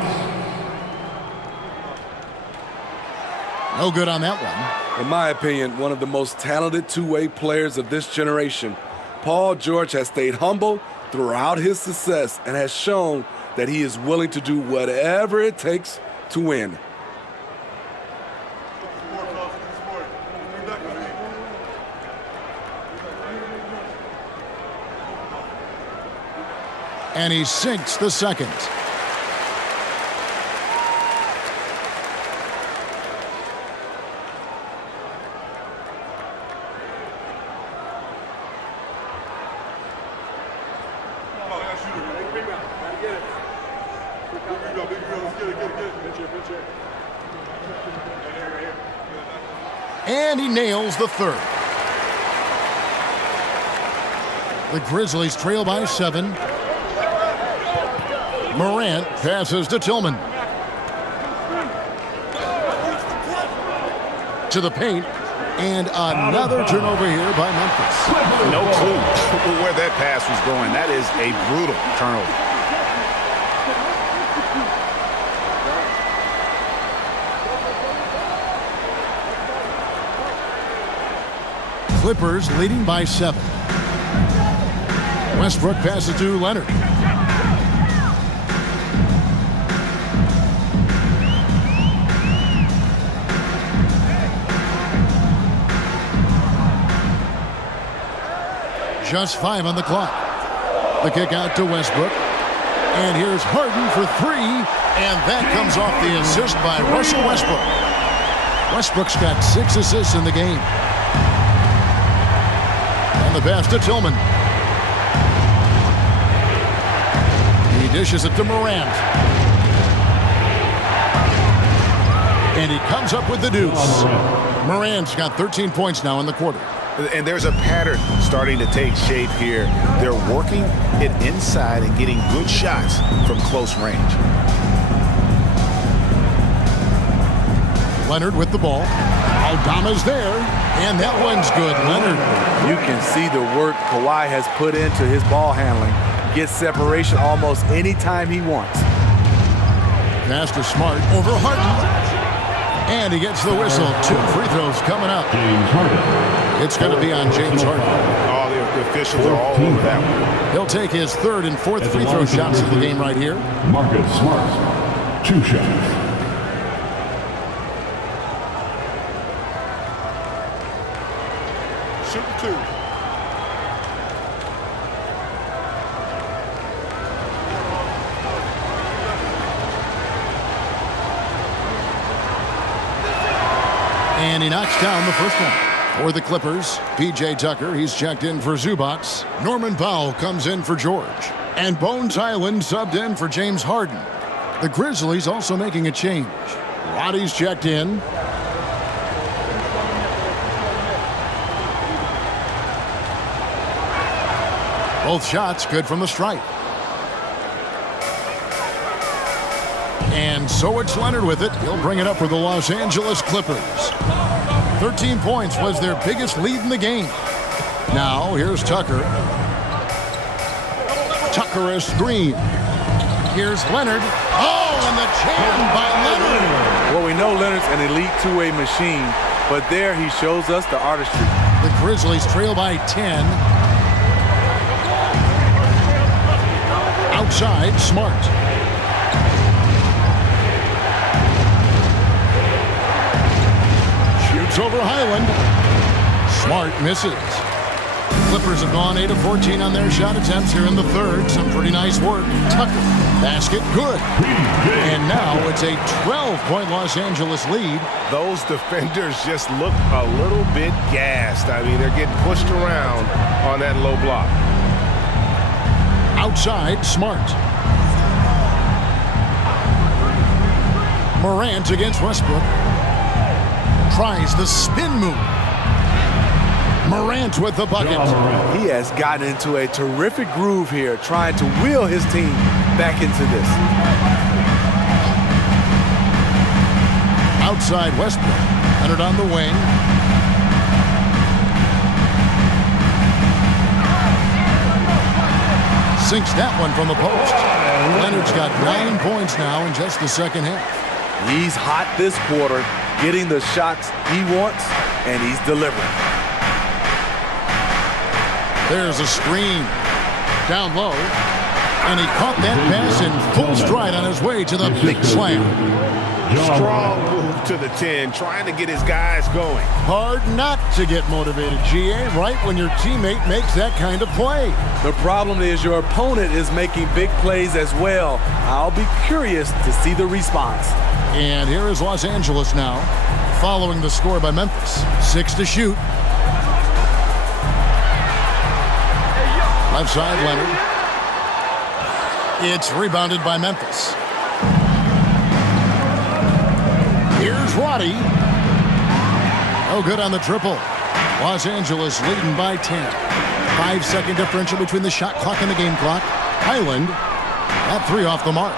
No good on that one. In my opinion, one of the most talented two-way players of this generation. Paul George has stayed humble throughout his success and has shown that he is willing to do whatever it takes to win. And he sinks the second. And he nails the third. The Grizzlies trail by 7. Morant passes to Tillman. To the paint. And another turnover here by Memphis. No clue where that pass was going. That is a brutal turnover. Clippers leading by 7. Westbrook passes to Leonard. Just 5 on the clock. The kick out to Westbrook. And here's Harden for 3. And that comes off the assist by Russell Westbrook. Westbrook's got 6 assists in the game. And the pass to Tillman. He dishes it to Morant. And he comes up with the deuce. Morant's got 13 points now in the quarter. And there's a pattern starting to take shape here. They're working it inside and getting good shots from close range. Leonard with the ball. Aldama's there, and that one's good. Leonard. You can see the work Kawhi has put into his ball handling. Gets separation almost any time he wants. Pass to Smart over Harden. And he gets the whistle. 2 free throws coming up. It's going to be on James Harden. Oh, the officials are all over that one. He'll take his 3rd and 4th free throw shots of the game right here. Marcus Smart, 2 shots. Shooting 2. And he knocks down the first one. For the Clippers, P.J. Tucker, he's checked in for Zubats. Norman Powell comes in for George. And Bones Highland subbed in for James Harden. The Grizzlies also making a change. Roddy's checked in. Both shots good from the stripe. And so it's Leonard with it. He'll bring it up for the Los Angeles Clippers. 13 points was their biggest lead in the game. Now, here's Tucker. Tucker is screen. Here's Leonard. Oh, and the jam by Leonard. Well, we know Leonard's an elite two-way machine, but there he shows us the artistry. The Grizzlies trail by 10. Outside, Smart. Shoots over Highland. Smart misses. Clippers have gone 8 of 14 on their shot attempts here in the third. Some pretty nice work. Tucker, basket, good. And now it's a 12-point Los Angeles lead. Those defenders just look a little bit gassed. I mean, they're getting pushed around on that low block. Outside, Smart. Morant against Westbrook. Tries the spin move. Morant with the bucket. He has gotten into a terrific groove here, trying to wheel his team back into this. Outside Westbrook. Leonard on the wing. Sinks that one from the post. Leonard's got 9 points now in just the second half. He's hot this quarter, getting the shots he wants, and he's delivering. There's a screen. Down low. And he caught that pass in full stride on his way to the big slam. Strong move to the 10, trying to get his guys going. Hard not to get motivated, GA, right when your teammate makes that kind of play. The problem is your opponent is making big plays as well. I'll be curious to see the response. And here is Los Angeles now, following the score by Memphis. 6 to shoot. Left side, Leonard. It's rebounded by Memphis. Here's Roddy. Oh, good on the triple. Los Angeles leading by 10. 5-second differential between the shot clock and the game clock. Highland, that 3 off the mark.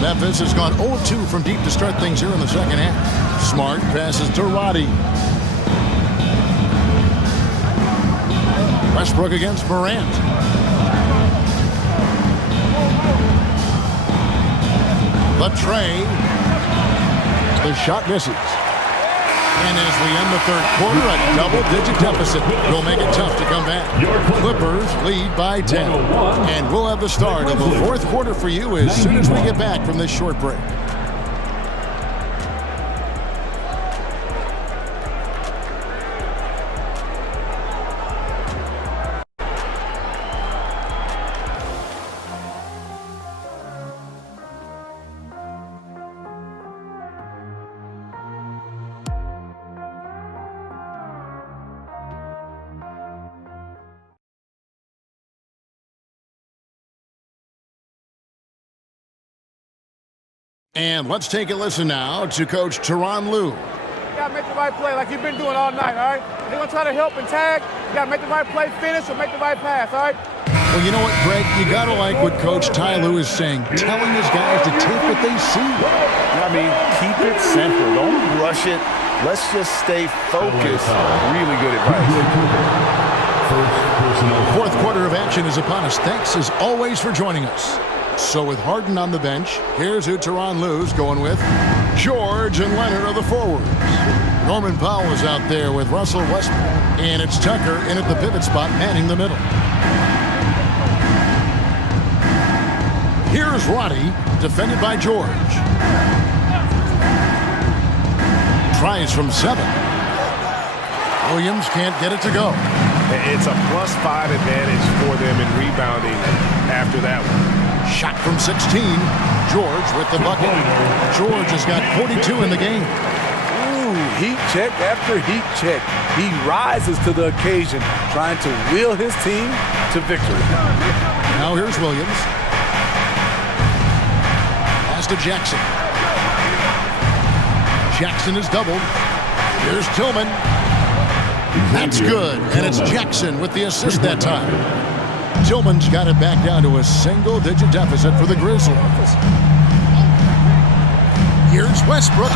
Memphis has gone 0-2 from deep to start things here in the second half. Smart passes to Roddy. Westbrook against Morant. The tray. The shot misses. And as we end the third quarter, a double-digit deficit will make it tough to come back. Clippers lead by 10. And we'll have the start of the fourth quarter for you as soon as we get back from this short break. And let's take a listen now to Coach Tyronn Lue. gotta make the right play like you've been doing all night, all right? They're gonna try to help and tag. You gotta make the right play, finish, or make the right pass, all right? Well, you know what, Greg? You gotta like what Coach Ty Lue is saying, telling his guys to take what they see. I mean, keep it simple. Don't rush it. Let's just stay focused. Really good advice. Fourth quarter of action is upon us. Thanks, as always, for joining us. So with Harden on the bench, here's who Tyronn Lue's going with. George and Leonard are the forwards. Norman Powell is out there with Russell Westbrook. And it's Tucker in at the pivot spot, manning the middle. Here's Roddy, defended by George. Tries from 7. Williams can't get it to go. It's a +5 advantage for them in rebounding after that one. Shot from 16. George with the bucket. George has got 42 in the game. Ooh, heat check after heat check. He rises to the occasion, trying to wheel his team to victory. Now here's Williams. Pass to Jackson. Jackson is doubled. Here's Tillman. That's good, and it's Jackson with the assist that time. Tillman's got it back down to a single-digit deficit for the Grizzlies. Here's Westbrook,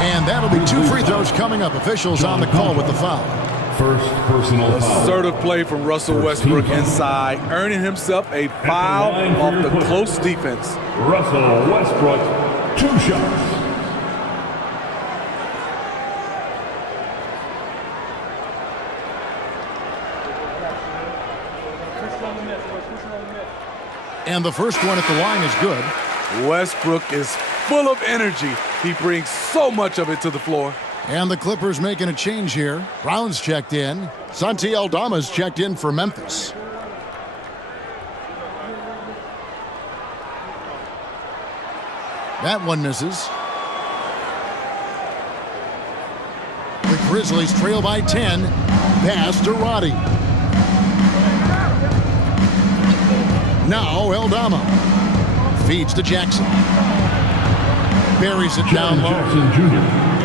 and that'll be 2 free throws coming up. Officials on the call with the foul. First personal foul. Assertive play from Russell Westbrook inside, earning himself a foul off the close defense. Russell Westbrook, 2 shots. And the first one at the line is good. Westbrook is full of energy. He brings so much of it to the floor. And the Clippers making a change here. Brown's checked in. Santi Aldama's checked in for Memphis. That one misses. The Grizzlies trail by 10. Pass to Roddy. Now Aldama feeds to Jackson. Buries it down low.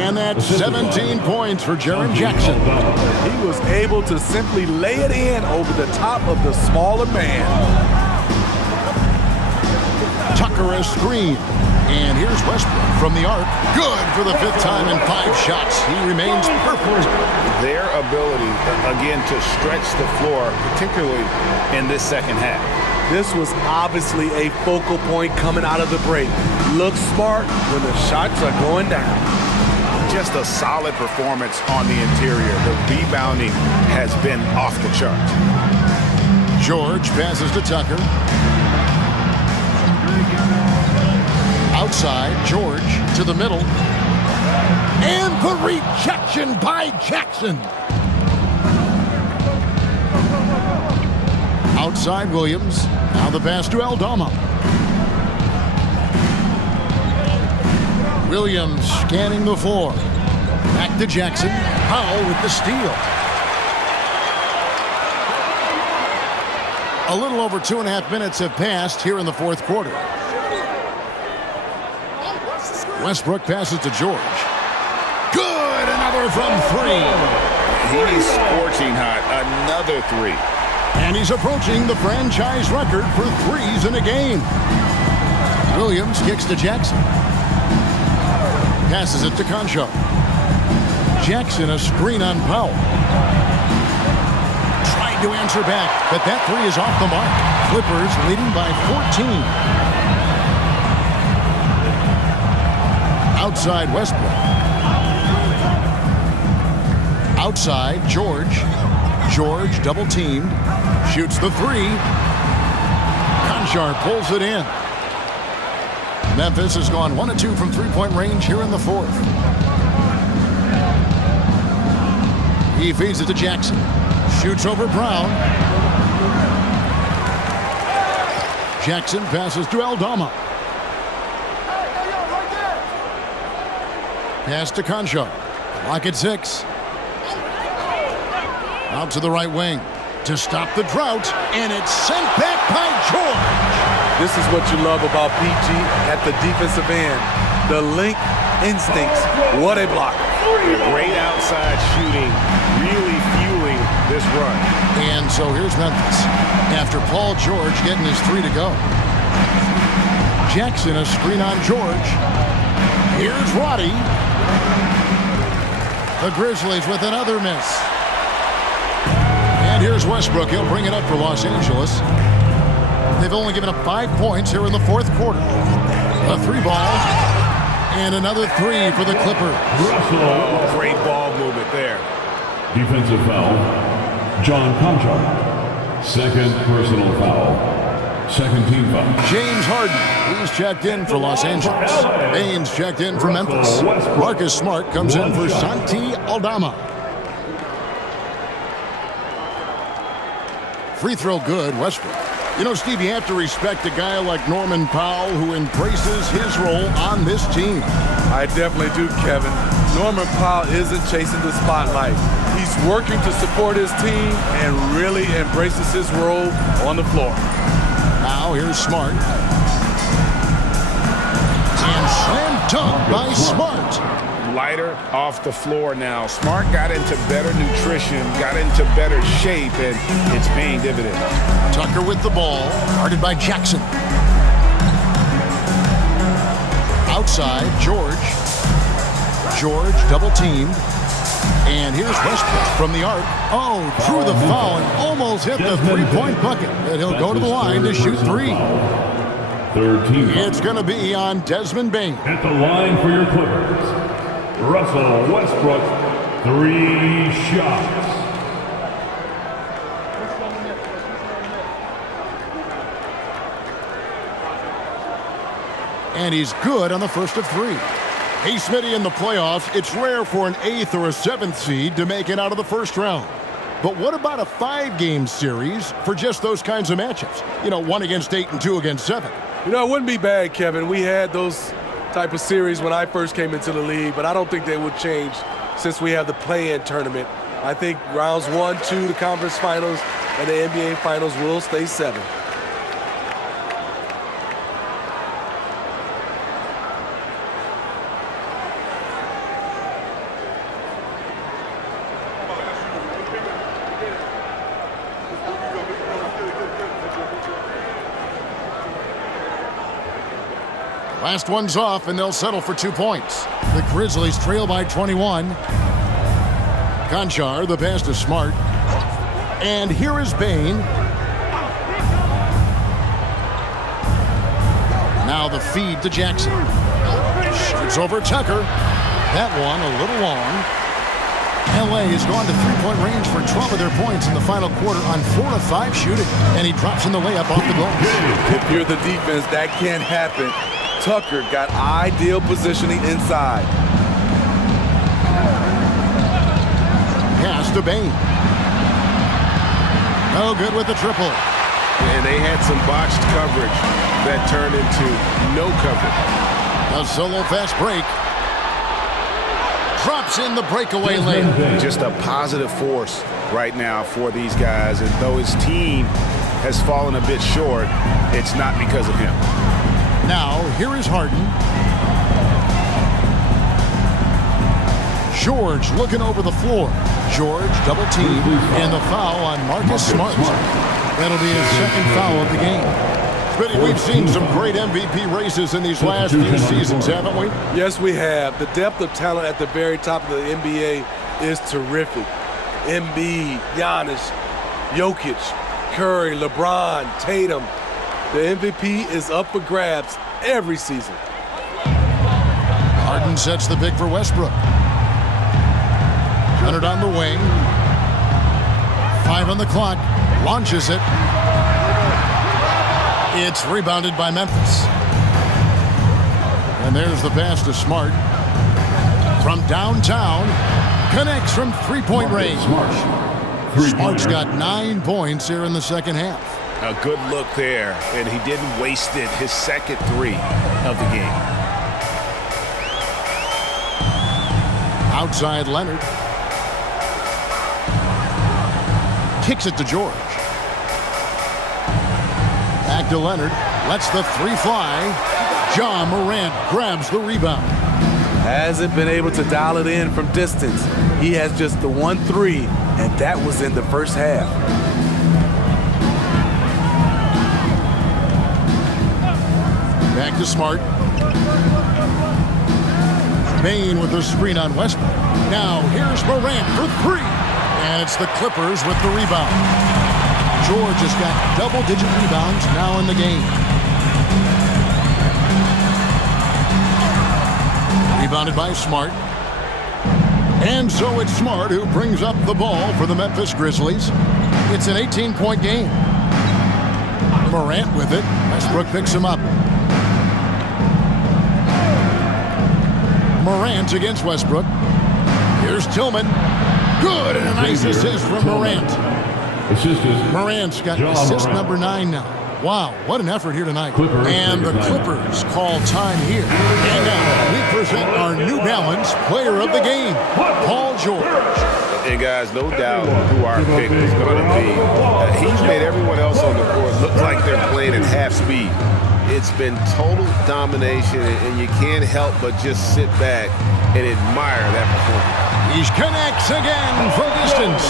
And that's 17 points for Jaren Jackson. He was able to simply lay it in over the top of the smaller man. Tucker a screen. And here's Westbrook from the arc. Good for the 5th time in 5 shots. He remains perfect. Their ability, again, to stretch the floor, particularly in this second half. This was obviously a focal point coming out of the break. Look smart when the shots are going down. Just a solid performance on the interior. The rebounding has been off the charts. George passes to Tucker. Outside, George to the middle. And the rejection by Jackson. Outside Williams. Now the pass to Aldama. Williams scanning the floor. Back to Jackson. Powell with the steal. A little over 2.5 minutes have passed here in the 4th quarter. Westbrook passes to George. Good! Another from 3. He's scorching hot. Another 3. And he's approaching the franchise record for 3s in a game. Williams kicks to Jackson. Passes it to Concho. Jackson a screen on Powell. Tried to answer back, but that 3 is off the mark. Clippers leading by 14. Outside Westbrook. Outside George. George double teamed. Shoots the 3. Conchar pulls it in. Memphis has gone 1 of 2 from 3-point range here in the 4th. He feeds it to Jackson. Shoots over Brown. Jackson passes to Aldama. Pass to Concho. Lock at 6. Out to the right wing to stop the drought, and it's sent back by George. This is what you love about PG at the defensive end. The link instincts. What a block. Great outside shooting, really fueling this run. And so here's Memphis. After Paul George getting his 3 to go. Jackson, a screen on George. Here's Roddy. The Grizzlies with another miss. And here's Westbrook. He'll bring it up for Los Angeles. They've only given up 5 points here in the fourth quarter. A 3-ball. And another 3 for the Clippers. Oh, great ball movement there. Defensive foul. John Conchar. Second personal foul. Second team foul. James Harden, he's checked in for Los Angeles. Baines checked in for Memphis. Marcus Smart comes in for Santi Aldama. Free throw good, Westbrook. You know, Steve, you have to respect a guy like Norman Powell who embraces his role on this team. I definitely do, Kevin. Norman Powell isn't chasing the spotlight. He's working to support his team and really embraces his role on the floor. Now here's Smart. And slam dunk by Smart. Lighter off the floor now. Smart got into better nutrition, got into better shape, and it's paying dividends. Tucker with the ball, guarded by Jackson. Outside, George. George double teamed. And here's Westbrook from the arc. Oh, drew the foul and almost hit the three-point bucket. And he'll go to the line to shoot 3. Third team. It's going to be on Desmond Bain. At the line for your Clippers, Russell Westbrook, 3 shots. And he's good on the first of 3. Hey, Smitty, in the playoffs, it's rare for an 8th or a 7th seed to make it out of the first round. But what about a 5-game series for just those kinds of matchups? You know, 1 against 8 and 2 against 7. You know, it wouldn't be bad, Kevin. We had those type of series when I first came into the league, but I don't think they would change since we have the play-in tournament. I think rounds 1, 2, the conference finals, and the NBA finals will stay 7. Last one's off, and they'll settle for 2 points. The Grizzlies trail by 21. Conchar, the pass to Smart. And here is Bain. Now the feed to Jackson. Shoots over Tucker. That one a little long. LA has gone to 3-point range for 12 of their points in the final quarter on 4 of 5 shooting. And he drops in the layup off the glass. If you're the defense, that can't happen. Tucker got ideal positioning inside. Pass to Bain. No good with the triple. And they had some botched coverage that turned into no coverage. A solo fast break. Drops in the breakaway lane. Just a positive force right now for these guys. And though his team has fallen a bit short, it's not because of him. Now, here is Harden. George looking over the floor. George double team and the foul on Marcus Smart. That'll be his second foul of the game. But we've seen some great MVP races in these last few seasons, haven't we? Yes, we have. The depth of talent at the very top of the NBA is terrific. Embiid, Giannis, Jokic, Curry, LeBron, Tatum. The MVP is up for grabs every season. Harden sets the pick for Westbrook. Leonard on the wing. 5 on the clock. Launches it. It's rebounded by Memphis. And there's the pass to Smart. From downtown. Connects from 3-point range. Smart's got 9 points here in the second half. A good look there, and he didn't waste it. His second 3 of the game. Outside Leonard. Kicks it to George. Back to Leonard. Lets the 3 fly. Ja Morant grabs the rebound. Hasn't been able to dial it in from distance. He has just the 1-3, and that was in the first half. Back to Smart. Bain with the screen on Westbrook. Now here's Morant for three. And it's the Clippers with the rebound. George has got double-digit rebounds now in the game. Rebounded by Smart. And so it's Smart who brings up the ball for the Memphis Grizzlies. It's an 18-point game. Morant with it. Westbrook picks him up. Morant against Westbrook. Here's Tillman. Good, and a nice assist from Morant. Morant's got assist number 9 now. Wow, what an effort here tonight. And the Clippers call time here. And now we present our New Balance player of the game, Paul George. And guys, no doubt who our pick is going to be. He's made everyone else on the court look like they're playing at half speed. It's been total domination, and you can't help but just sit back and admire that performance. He connects again from distance.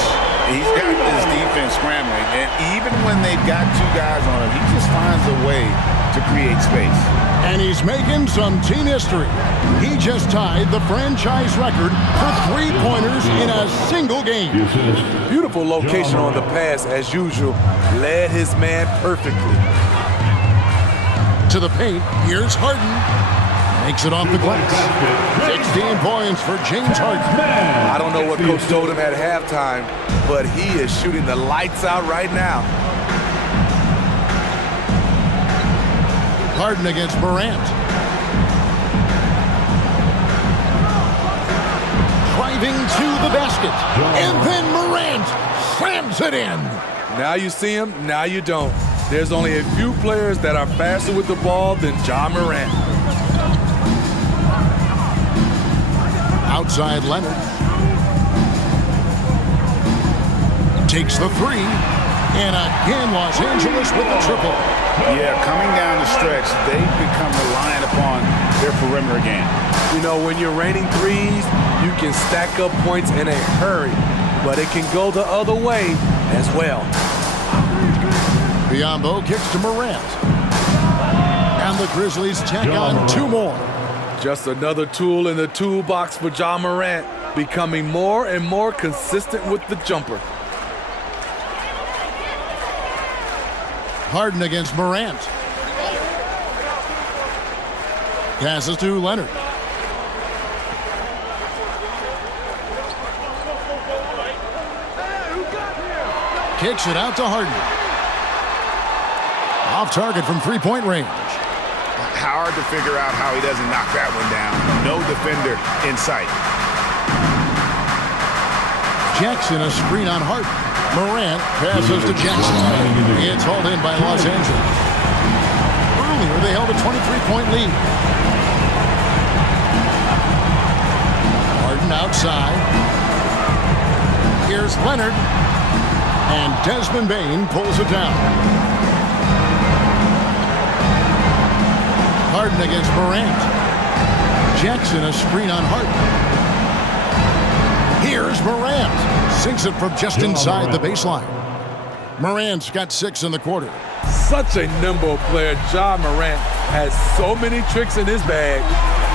He's got this defense scrambling, and even when they've got two guys on him, he just finds a way to create space. And he's making some team history. He just tied the franchise record for three-pointers in a single game. Beautiful location on the pass, as usual. Led his man perfectly. To the paint, here's Harden. Makes it off the glass. 16 points for James Harden. I don't know what Coach told him at halftime, but he is shooting the lights out right now. Harden against Morant. Driving to the basket. And then Morant slams it in. Now you see him, now you don't. There's only a few players that are faster with the ball than Ja Morant. Outside Leonard. Takes the three. And again, Los Angeles with the triple. Yeah, coming down the stretch, they've become reliant upon their perimeter game. You know, when you're raining threes, you can stack up points in a hurry, but it can go the other way as well. Biyombo kicks to Morant. And the Grizzlies tack on two more. Just another tool in the toolbox for Ja Morant, becoming more and more consistent with the jumper. Harden against Morant. Passes to Leonard. Kicks it out to Harden. Off target from three-point range. Hard to figure out how he doesn't knock that one down. No defender in sight. Jackson a screen on Harden. Morant passes to Jackson. It's hauled in by Los Angeles. Earlier, they held a 23-point lead. Harden outside. Here's Leonard. And Desmond Bain pulls it down. Harden against Morant. Jackson a screen on Harden. Here's Morant. Sinks it from just inside the baseline. Morant's got 6 in the quarter. Such a nimble player. Ja Morant has so many tricks in his bag.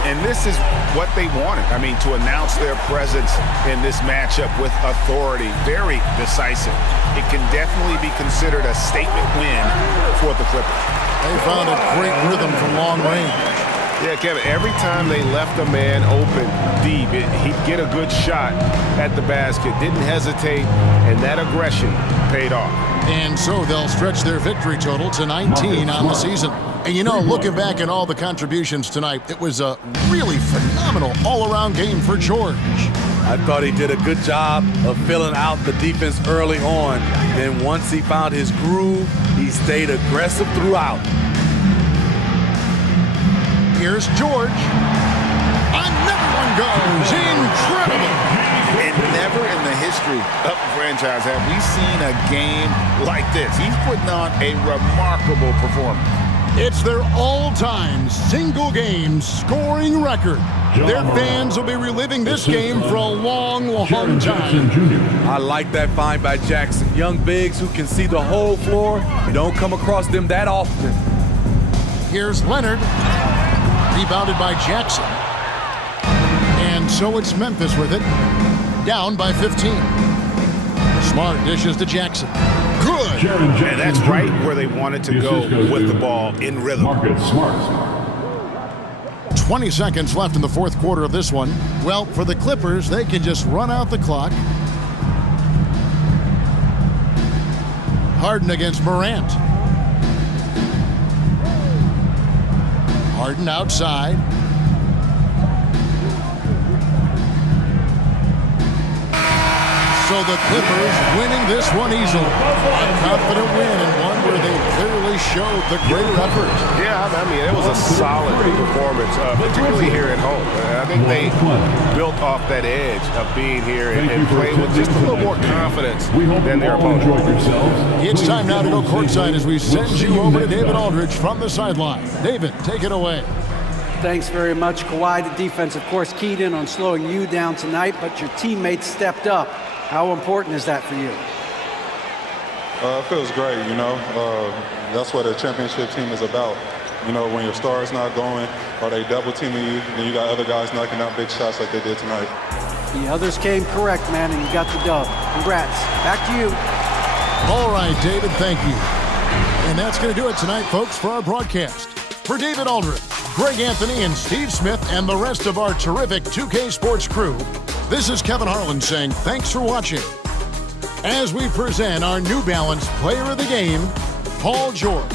And this is what they wanted. I mean, to announce their presence in this matchup with authority. Very decisive. It can definitely be considered a statement win for the Clippers. They found a great rhythm from long range. Yeah, Kevin, every time they left a man open deep, he'd get a good shot at the basket. Didn't hesitate, and that aggression paid off. And so they'll stretch their victory total to 19 on the season. And you know, looking back at all the contributions tonight, it was a really phenomenal all-around game for George. I thought he did a good job of filling out the defense early on. Then once he found his groove, he stayed aggressive throughout. Here's George. Another one goes. Incredible. And never in the history of the franchise have we seen a game like this. He's putting on a remarkable performance. It's their all-time single-game scoring record. Their fans will be reliving this game for a long, long time. I like that find by Jackson. Young bigs who can see the whole floor. You don't come across them that often. Here's Leonard, rebounded by Jackson. And so it's Memphis with it, down by 15. Smart dishes to Jackson. Good. And that's right where they wanted to go with the ball in rhythm. 20 seconds left in the fourth quarter of this one. Well, for the Clippers, they can just run out the clock. Harden against Morant. Harden outside. So the Clippers winning this one easily. A confident win and one where they clearly showed the greater effort. Yeah, I mean, it was a solid performance, particularly here at home. I think they built off that edge of being here and playing with just a little more confidence than their opponent. It's time now to go courtside as we send you over to David Aldridge from the sideline. David, take it away. Thanks very much, Kawhi. The defense, of course, keyed in on slowing you down tonight, but your teammates stepped up. How important is that for you? It feels great, you know. That's what a championship team is about. You know, when your star's not going or they double teaming you, then you got other guys knocking out big shots like they did tonight. The others came correct, man, and you got the dub. Congrats. Back to you. All right, David, thank you. And that's going to do it tonight, folks, for our broadcast. For David Aldridge, Greg Anthony, and Steve Smith, and the rest of our terrific 2K Sports crew, this is Kevin Harlan saying thanks for watching as we present our New Balance Player of the Game, Paul George.